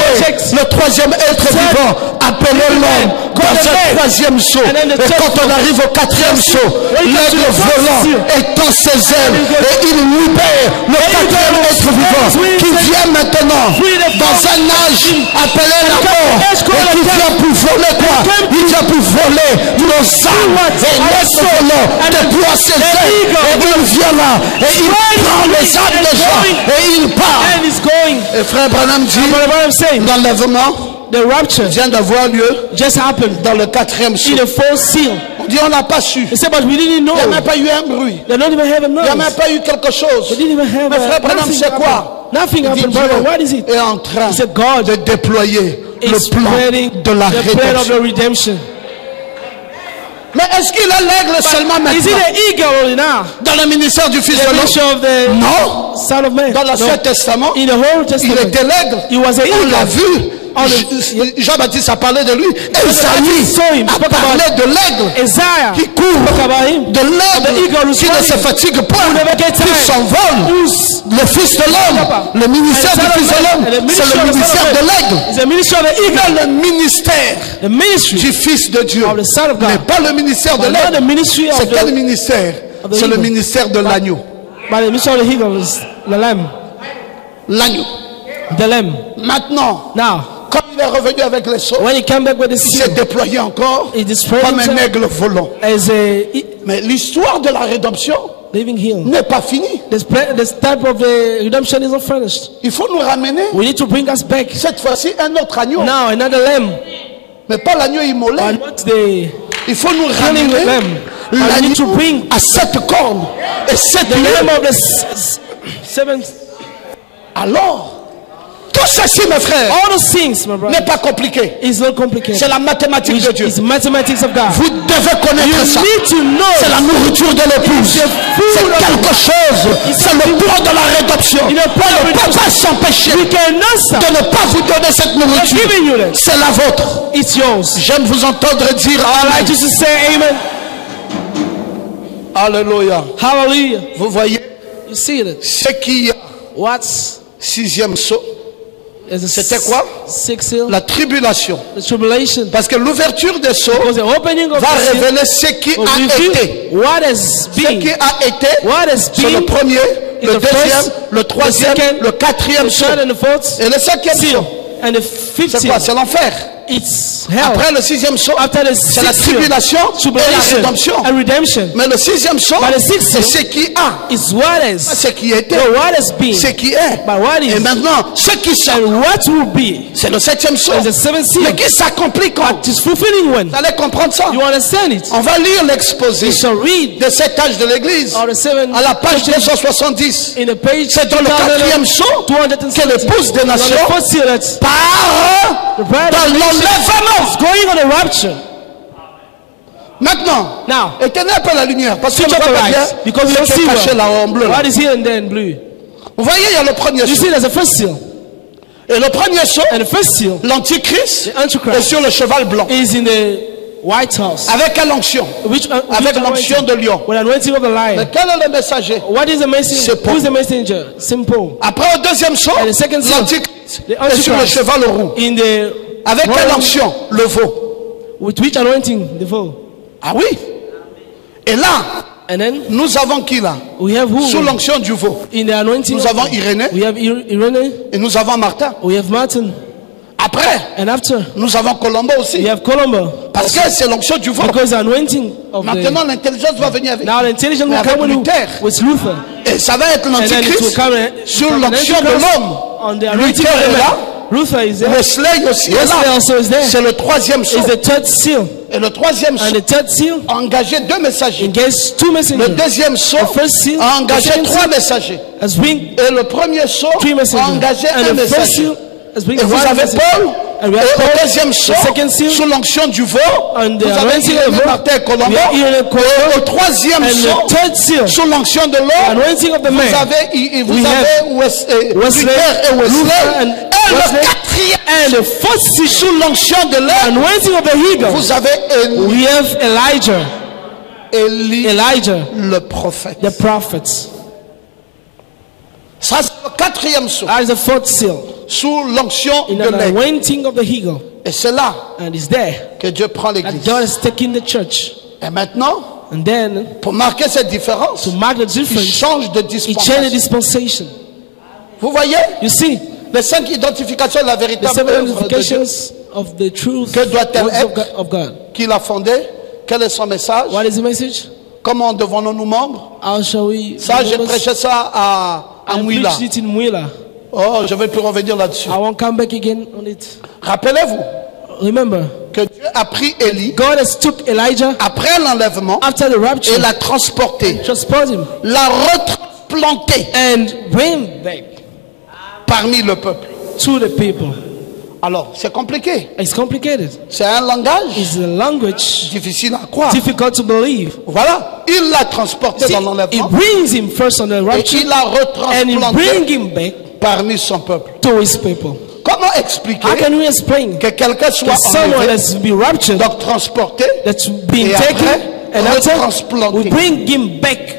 le troisième être vivant, appelé l'homme, dans un troisième seau. Et quand on arrive au quatrième seau, l'aigle volant étend ses ailes et il libère le quatrième être vivant qui vient maintenant dans un âge appelé la mort et qui vient pour voler quoi? Il vient pour voler nos âmes. Et l'aigle volant déploie ses ailes et il vient là et il prend les âmes des gens et il part. And he's going. Et frère Branham dit, l'enlèvement The rapture vient d'avoir lieu just happened dans le quatrième seau. in the fourth seal. On dit on n'a pas su. He said, but we didn't know. Il n'y a même pas eu un bruit. They don't even have a Il n'y a même noise. pas eu quelque chose. They didn't even have Mais frère Branham, nothing c'est quoi? Nothing Il dit happened, Dieu brother. What is it? est en train He said, God de déployer le is plan spreading de la the plan of rédemption. the redemption. Mais est-ce qu'il est l'aigle seulement Is it maintenant the eagle only now? dans le ministère du Fils The de ministry l'homme? of the Non. Son of Man. Dans No. l'Ancien Testament, In the Old il Testament, était l'aigle. he was an On l'a eagle. vu. Jean-Baptiste a parlé de lui. Esaïe a parlé de l'aigle Isaiah qui court, spoke about him. de l'aigle qui ne se fatigue pas, qui s'envole. Le Fils de l'homme, le ministère du Fils de l'homme, c'est le ministère de l'aigle. It's the ministry of the eagle. Mais le ministère The ministry du Fils de Dieu of the Son of God. n'est pas le ministère de But not the l'aigle. ministry of C'est quel the, ministère? the C'est le eagle. ministère de l'agneau. but the ministry of the eagle is the lamb. L'agneau. The lamb. Maintenant, Now, quand il est revenu avec les sceaux, when he came back with the il s'est seal, déployé encore he displayed comme un himself aigle volant. as a Mais l'histoire de la rédemption living hill. n'est pas finie. This type of the redemption is not finished. Il faut nous ramener We need to bring us back. cette fois-ci un autre agneau. Now, another lamb. Mais pas l'agneau immolé. But not the Il faut nous killing ramener lamb. But we need to l'agneau bring à sept cornes et sept the yeux. lamb of the seventh. Alors, tout ceci, mes frères, All those things, my brother, n'est pas compliqué. is not complicated. C'est la mathématique de Dieu. It's mathematics of God. Vous devez connaître You ça. need to know. C'est la nourriture de l'épouse. C'est quelque chose. C'est le plan de la rédemption. On ne peut pas s'empêcher We cannot stop. de ne pas vous donner cette nourriture. Giving you that. C'est la vôtre. It's yours. J'aime vous entendre dire I like Amen. you to say amen. Alléluia. Hallelujah. Vous voyez You see it. ce qu'il y a. What's Sixième saut, is the c'était quoi? sixth seal? La tribulation. The tribulation. Parce que l'ouverture des sceaux Because the opening of va the seal révéler ce qui will a reveal été. what has Ce qui been. a été, What has c'est le been. premier, is le the deuxième, first, le troisième, the second, le quatrième The saut. third and the fourth Et le cinquième seal. saut, And the fifth c'est quoi? seal. C'est l'enfer. It's hell. Après le sixième saut, After the c'est la sixth seal, tribulation et la tribulation rédemption. and redemption. Mais le sixième saut, But the sixth c'est seal ce qui a, is what is. ce qui était, No, what has been. ce qui est. But what is. Et maintenant, ce qui sort, And what will be. c'est le septième saut. Is the seventh seal. Mais qui s'accomplit quand? It is fulfilling when. Vous allez comprendre ça. You understand it? On va lire l'exposé You shall read de cet âge de l'église or the seven à la page 270. in the page. C'est dans le quatrième saut que l'épouse des nations part dans l'enlèvement. Going on a rapture. Maintenant, Now, éteignez un peu la lumière parce que switch je ne up vois the pas bien lights because we ce don't qui see est caché well. là en bleu. Là. What is here and there in blue? Vous voyez, il y a le premier You saut. see, there's a first seal. Et le premier saut, And the first seal l'antichrist The Antichrist. est sur le cheval blanc is in the White House. avec un onction, Which, avec l'onction de lion. with anointing of the Mais lion. quel est le messager? What is the messenger? C'est Paul. Who is the messenger? Simple. Après au deuxième saut, And the second seal, l'antichrist the est sur le Antichrist. cheval roux In the avec royal- quelle onction? Le veau. with which anointing? The foe. Ah oui. Et là, And then nous avons qui là? we have who? Sous l'onction du veau. In the anointing. Nous of- avons Irénée We have Irene. et nous avons Martin. We have Martin. Après, And after nous avons Colombo we aussi. have Colombo. Parce que c'est l'onction du veau. Because the anointing of Maintenant, l'intelligence va venir avec. now the intelligence Mais will avec come with, Luther. with Luther. Et ça va être And then it will l'antichrist come sur become an l'onction de Antichrist l'homme. on the anointing Luther of est the là. man. Luther is there. Wesley aussi est Wesley là. also is there. C'est le troisième saut. Is the third seal. Et le troisième And saut the third seal a engagé deux messagers. engaged two Le messengers. deuxième saut The first seal, a the engagé second trois seal messagers. has bring Et le premier saut three a messengers. engagé And un the first messager. seal has bring Et vous one avez messenger. Paul And we et have au both. deuxième saut, The second seal. sous l'onction du veau, And the vous avez anointing of Irénée the Martin Colombo. we have Irénée Colombo. Et au troisième And the saut, third seal. sous l'onction de l'eau, Anointing of the vous man. avez, We have Wesley, Wesley, Luther et Wesley. Luther and Et Wesley. le quatrième, And the fourth seal. sous l'onction de l'eau, Anointing of the eagle. vous avez We have Elijah. Elijah, le prophète. the prophet. Ça, c'est le quatrième saut, That is the fourth seal. sous l'onction In de an l'aigle. anointing of the eagle. Et c'est là And it's there que Dieu prend that l'église. God is taking the church. Et maintenant, And then, pour marquer cette différence, to mark the il difference, change de he changed the dispensation. dispensation. Vous voyez You see, les 5 identifications de la the véritable seven œuvre de Dieu identifications of the truth Que doit-elle words être? of God. qu'il a fondé. Quel est son message? What is the message? Comment devons-nous nous membres? How shall we? Ça, j'ai prêché ça à I Mouila. preached it in Mouila. Oh, je ne vais plus revenir là-dessus. I won't come back again on it. Rappelez-vous Remember, que Dieu a pris Élie God has took Elijah après l'enlèvement after the rapture, et l'a transporté, transport him, l'a retransplanté and bring him back parmi le peuple. to the people. Alors, c'est compliqué. It's complicated. C'est un langage It's a language difficile à croire. difficult to believe. Voilà, il l'a transporté See, dans it l'enlèvement brings him first on the et rapture, il l'a and he bring retransplanté him back parmi son peuple. to his people. Comment expliquer How can we explain que quelqu'un soit that someone enlevé, that's been raptured, donc transporté that's been et taken, après and after retransplanté we bring him back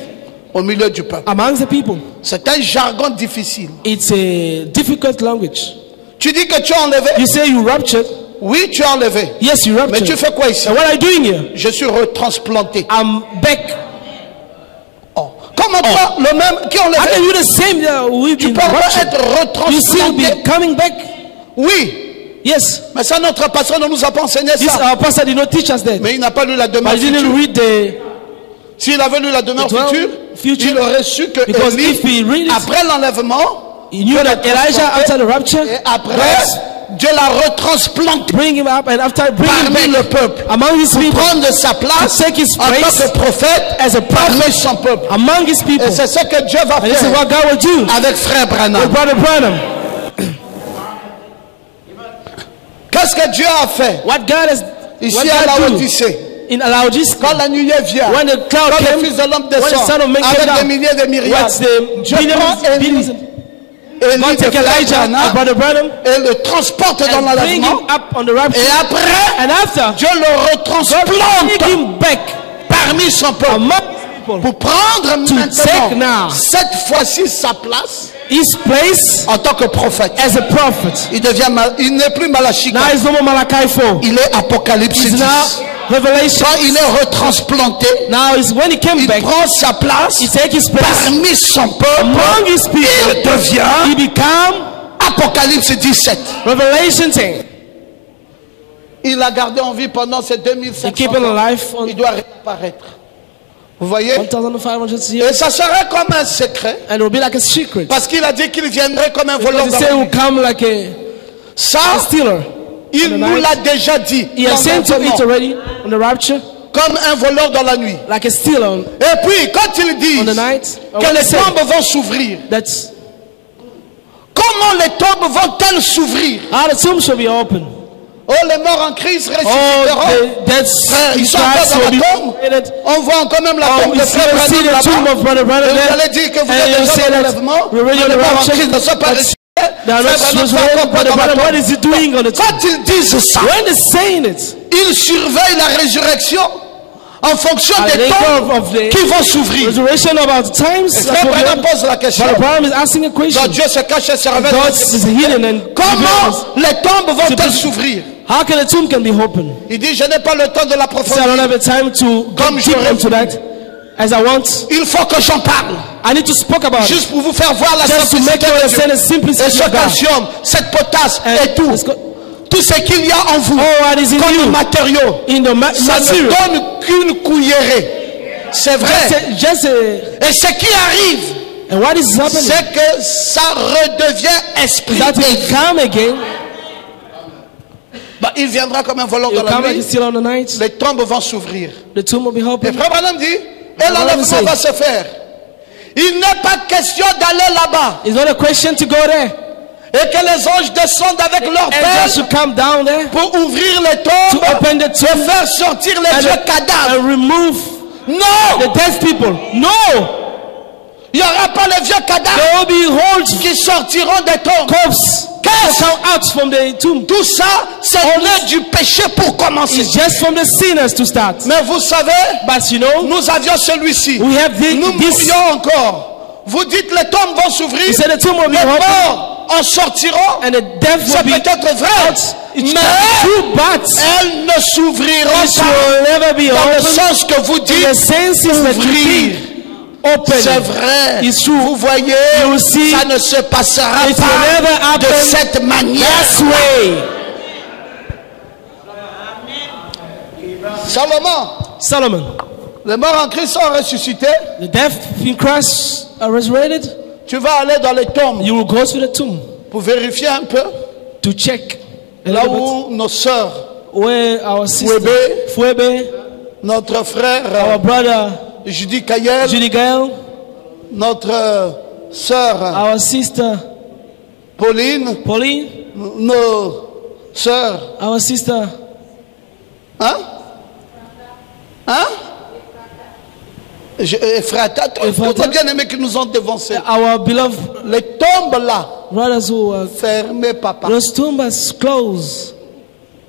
au milieu du peuple? amongst the people? C'est un jargon difficile. It's a difficult language. Tu dis que tu as enlevé? You say you raptured. Oui, tu as enlevé. Yes, you Mais tu raptured. fais quoi ici? And what are you doing here? Je suis retransplanté. I'm back. Oh. Comment toi, le même qui a How can enlevé, you the same that we've tu been peux pas raptured? être You still be retransplanté? coming back? Oui, Yes. mais ça notre pasteur ne nous a pas enseigné This ça. our pastor did not teach us that. Mais il n'a pas lu la demeure But he didn't future. read the S'il avait lu la demeure The 12 future, il aurait su que Because Élie, if he read it, après l'enlèvement, he knew that Elijah after the rapture, et après, God Dieu l'a retransplanté bring him up, and after bring him parmi back le peuple among his pour people, prendre sa place to take his en tant place que prophète as a parmi prophet son peuple. among his people. Et c'est ce que Dieu va And this is faire what God will do avec frère with Branham. Brother Branham. Qu'est-ce que Dieu a fait What God has ici what à God do Laodicée? in Laodicea, Quand la nuée vient, when the cloud quand le came, Fils de l'homme when the descend Son of Man came avec des down, milliers de myriades, what's the Dieu prend billions? Élie God de take frère Elijah, Branham Brother Branham, et le transporte dans and bring him l'enlèvement. up on the rapture. Et après, And after, Dieu le bring retranspplante him back parmi son peuple among his people. pour prendre take now maintenant cette fois-ci sa place His place en tant que prophète. as a prophet. Il n'est plus Malachi, Now it's no more Malachi 4. il est Apocalypse It's 10. now Revelation. Quand il est retransplanté, Now is when he came il back, prend sa place he take his place parmi son peuple. among his people. Il devient He become Apocalypse 17. Revelation 10. Il a gardé en vie pendant ces He 2500 keep him ans. alive on Il doit réapparaître. Vous voyez? 1,500 years. Et ça serait comme un secret. And it will be like a secret. Parce qu'il a dit qu'il viendrait comme un voleur. Because he said he will come like a Ça, stealer. il nous l'a déjà dit. He has sent to it already on the rapture, Comme un voleur dans la nuit. like a stealer Et puis, quand il dit on the night. que les tombes vont s'ouvrir, That's comment les tombes vont-elles s'ouvrir? how the tomb shall be open. Oh, les morts en Christ Oh, ressusciteront. the dead Frère, ils sont Christ encore will dans be la tombe. created. On voit quand même la Oh, tombe we de see, Frère see Branham the tomb là-bas. of Brother Branham Et vous there. allez dire que vous And êtes you déjà say dans that l'enlèvement. we're already Mais on les the morts en rapture. Christ ne sont pas But ressuscités. they are not Frère Branham supposed to va wait. encore Brother dans la Branham, what tombe. is he doing on the tomb? Quand ils disent ça, When they're saying it, ils surveillent la résurrection en fonction at des the tombes end of the qui vont s'ouvrir. resurrection about the times, Frère Branham pose la question. Brother Branham is asking a Donc question. Dieu se cache et se révèle. God is hidden and Comment les tombes vont-elles C'est- s'ouvrir? how can a tomb can be open? Il dit, je n'ai pas le temps de la So I don't profondeur. have a time to Comme go je deep l'aurais into voulu. that as I want. Il faut que j'en parle. I need to speak about it. Juste pour vous faire voir la Just to make simplicité you de understand Dieu. the simplicity Et of ce God. calcium, cette potasse And et tout. let's go- Tout ce qu'il y a en vous, Oh, what is in comme you? matériaux, In the ça ne material. donne qu'une cuillerée. C'est vrai. Just a, Et ce qui arrive, and what is happening c'est que ça redevient esprit. is that et he vie. come again. Bah, il viendra comme un voleur He'll dans la come like nuit. he's still on the night. Les tombes vont s'ouvrir. The tomb will be Et open. Frère Branham dit, et Branham l'enlèvement say- va se faire. Il n'est pas question d'aller là-bas. It's not a question to go there. Et que les anges descendent avec leur angels pelle to come down there pour ouvrir les to tombes open the et tomb faire sortir les vieux cadavres. and remove Non! the dead people. No! Il n'y aura pas les vieux cadavres There will be whole qui sortiront des tombes. corpses that come out from the tomb. Tout ça, c'est né du péché pour commencer. It's just from the sinners to start. Mais vous savez, But you know, nous avions celui-ci. we have Nous this. mourions encore. Vous dites les tombes vont s'ouvrir. You said the tomb will be Les open morts en sortiront. and the death C'est will be peut-être vrai. It's Mais true, but elles ne s'ouvriront it pas will never be dans le open. sens que vous In the dites senses that you ouvrir. think open. C'est vrai. It's true. Vous voyez, You will see, ça ne se passera it will pas never de happen cette manière. That's way. Solomon, Les morts en Christ sont ressuscités. the deaf in Christ are resurrected. Tu vas aller dans les tombes You will go to the tomb pour vérifier un peu to check a là little où nos sœurs, bit where our sister Fuebe, notre frère our brother Judy Kayel, Judy Gail, notre sœur our sister Pauline, Pauline, nos sœurs, our sister hein? Ephrata, tous les bien-aimés qui nous ont dévancés. our beloved Les tombes là, brothers who are fermées, papa. those tombs are closed.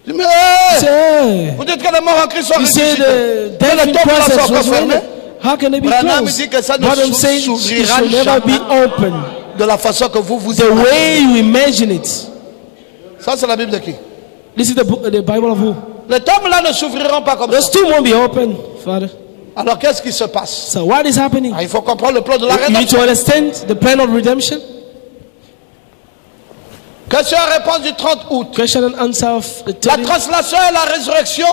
Mais, hey, Say, vous dites que les morts en Christ sont you say ressuscités. the Mais deaf les in tombes là Christ sont are encore fermées. resurrected. How can they be Branham closed? dit que ça ne But I'm saying it s'ouvrira should never be jamais open de la façon que vous the imaginez. way you imagine it. Ça c'est la Bible de qui? This is the Bible of who? Les tombes là ne s'ouvriront pas comme Those ça. two won't be open, Father. Alors qu'est-ce qui se passe? So what is happening? Ah, il faut comprendre le plan de la You need to rédemption. understand the plan of redemption. Question et réponse du 30 août. Question and answer of the La 30th. translation et la résurrection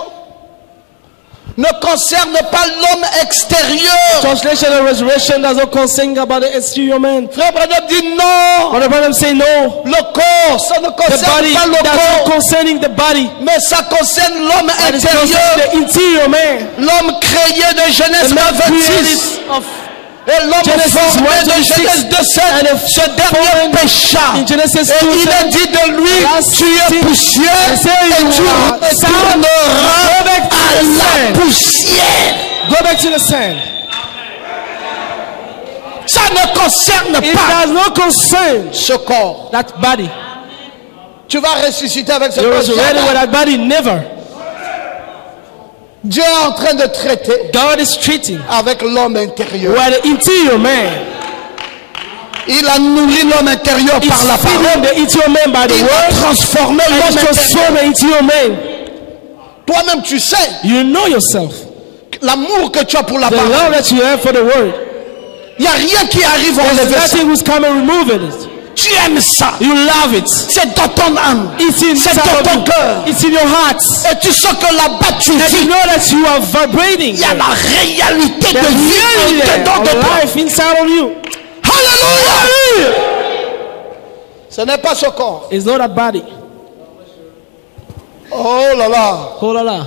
ne concerne pas l'homme extérieur. Translation and resurrection does not concern about the exterior man. Frère Branham dit non. Brother Branham say no. Le corps, ça ne The concerne body, pas le that's not corps, concerning the body. mais ça concerne l'homme It is intérieur. concerning the interior man. L'homme créé de Genèse The man 26. created of Et l'homme Genesis formé de 1:26. Genèse 2:7. Ce dernier pécha. in Genesis Et 2. il est dit de lui, tu es poussière et tu retourneras à la poussière. Go back to the sand. Ça ne concerne It pas does not concern ce corps. that body. Tu vas ressusciter avec ce You're corps. resurrected with that body. Never. Dieu est en train de traiter God is treating avec l'homme intérieur. with the interior man. Il a nourri l'homme intérieur It's par la parole. feeding the interior man by the Il a word. transformé And l'homme it's intérieur. transformed the interior man. Toi-même, tu sais You know yourself. l'amour que tu as pour la The parole. love that you have for the word. Il n'y a rien qui arrive à There's enlever ça. nothing who's come and removing it. Tu aimes ça. You love it. C'est dans ton âme. It's C'est inside dans of ton you. cœur. It's in your heart. Et tu sens que là-bas tu And you vis. know that you are vibrating. Il y a la réalité de There's vie really dedans de a toi. life inside of you. Alléluia. Ce n'est pas ce corps. It's not that body. Oh là là. Oh la la.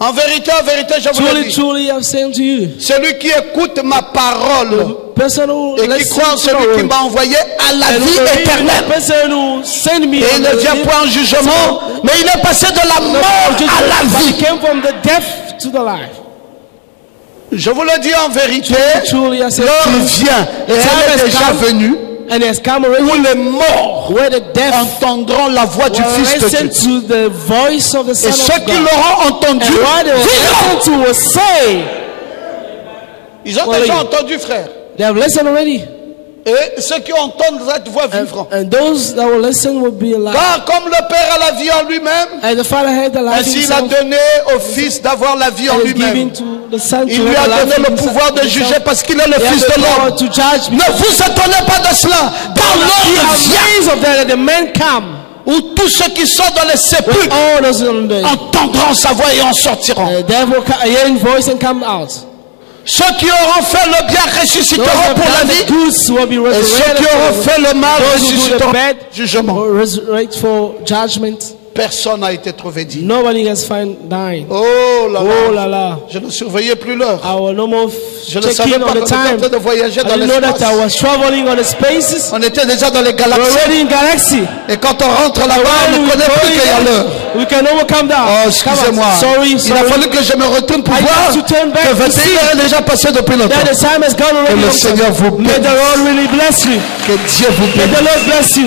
En vérité, je vous le Truly, dis. truly, I'm saying to you. Celui qui écoute ma parole Person who et qui listens croit en to the celui qui word. m'a envoyé à la And vie who believes in éternelle. the person who sent me. Et il ne vient point en jugement, mais il est passé de la mort à la He vie. came from the death to the life. Je vous le dis en vérité, Truly, I say l'heure to you. vient et elle time est has déjà come. venue And it has come où already les morts where the deaf entendront la voix du will Fils de listen Dieu. to the voice of the Son Et of ceux qui God. l'auront entendu And what they will vivront. listen to will say, Ils ont Well, déjà you- entendu, frère. they have listened already. Et ceux qui entendent cette voix vivront. And those that will listen will be alive. Car comme le Père a la vie en lui-même, And the Father had the life ainsi il a himself. donné au Fils d'avoir la vie en And is giving lui-même. to the Son to Il lui have a the life donné le himself. pouvoir de juger parce qu'il est le He has Fils the de power l'homme. to judge. Ne vous étonnez pas de cela. Dans Be l'heure vient amazed of that the men come. où tous ceux qui sont dans les sépulcres All those on the entendront sa voix et en sortiront. devil hearing voice and come out. Ceux qui auront fait le bien Those ressusciteront who have pour la done the vie. goods will be Et ceux resurrected. qui auront fait le mal Those who do the ressusciteront bad pour le jugement. will resurrect for judgment. Personne n'a été trouvé dit. Nobody gets found dying. Oh là là. Oh là là. Je ne surveillais plus l'heure. I was no more Je ne savais checking pas on qu'on the était en time. train de voyager I dans didn't know that I l'espace. was traveling on the spaces. On était déjà dans les We're galaxies. already in galaxy. Et quand on rentre là-bas, on ne connaît plus qu'il y a l'heure. We can overcome that. Oh, excusez-moi. Sorry, Il a sorry. fallu que je me retourne pour I voir have to turn back que to 21 see heures est déjà passé depuis longtemps. that the time has gone already. Que le Seigneur vous May the bénisse. Lord really bless you. Que Dieu vous May bénisse. the Lord bless you.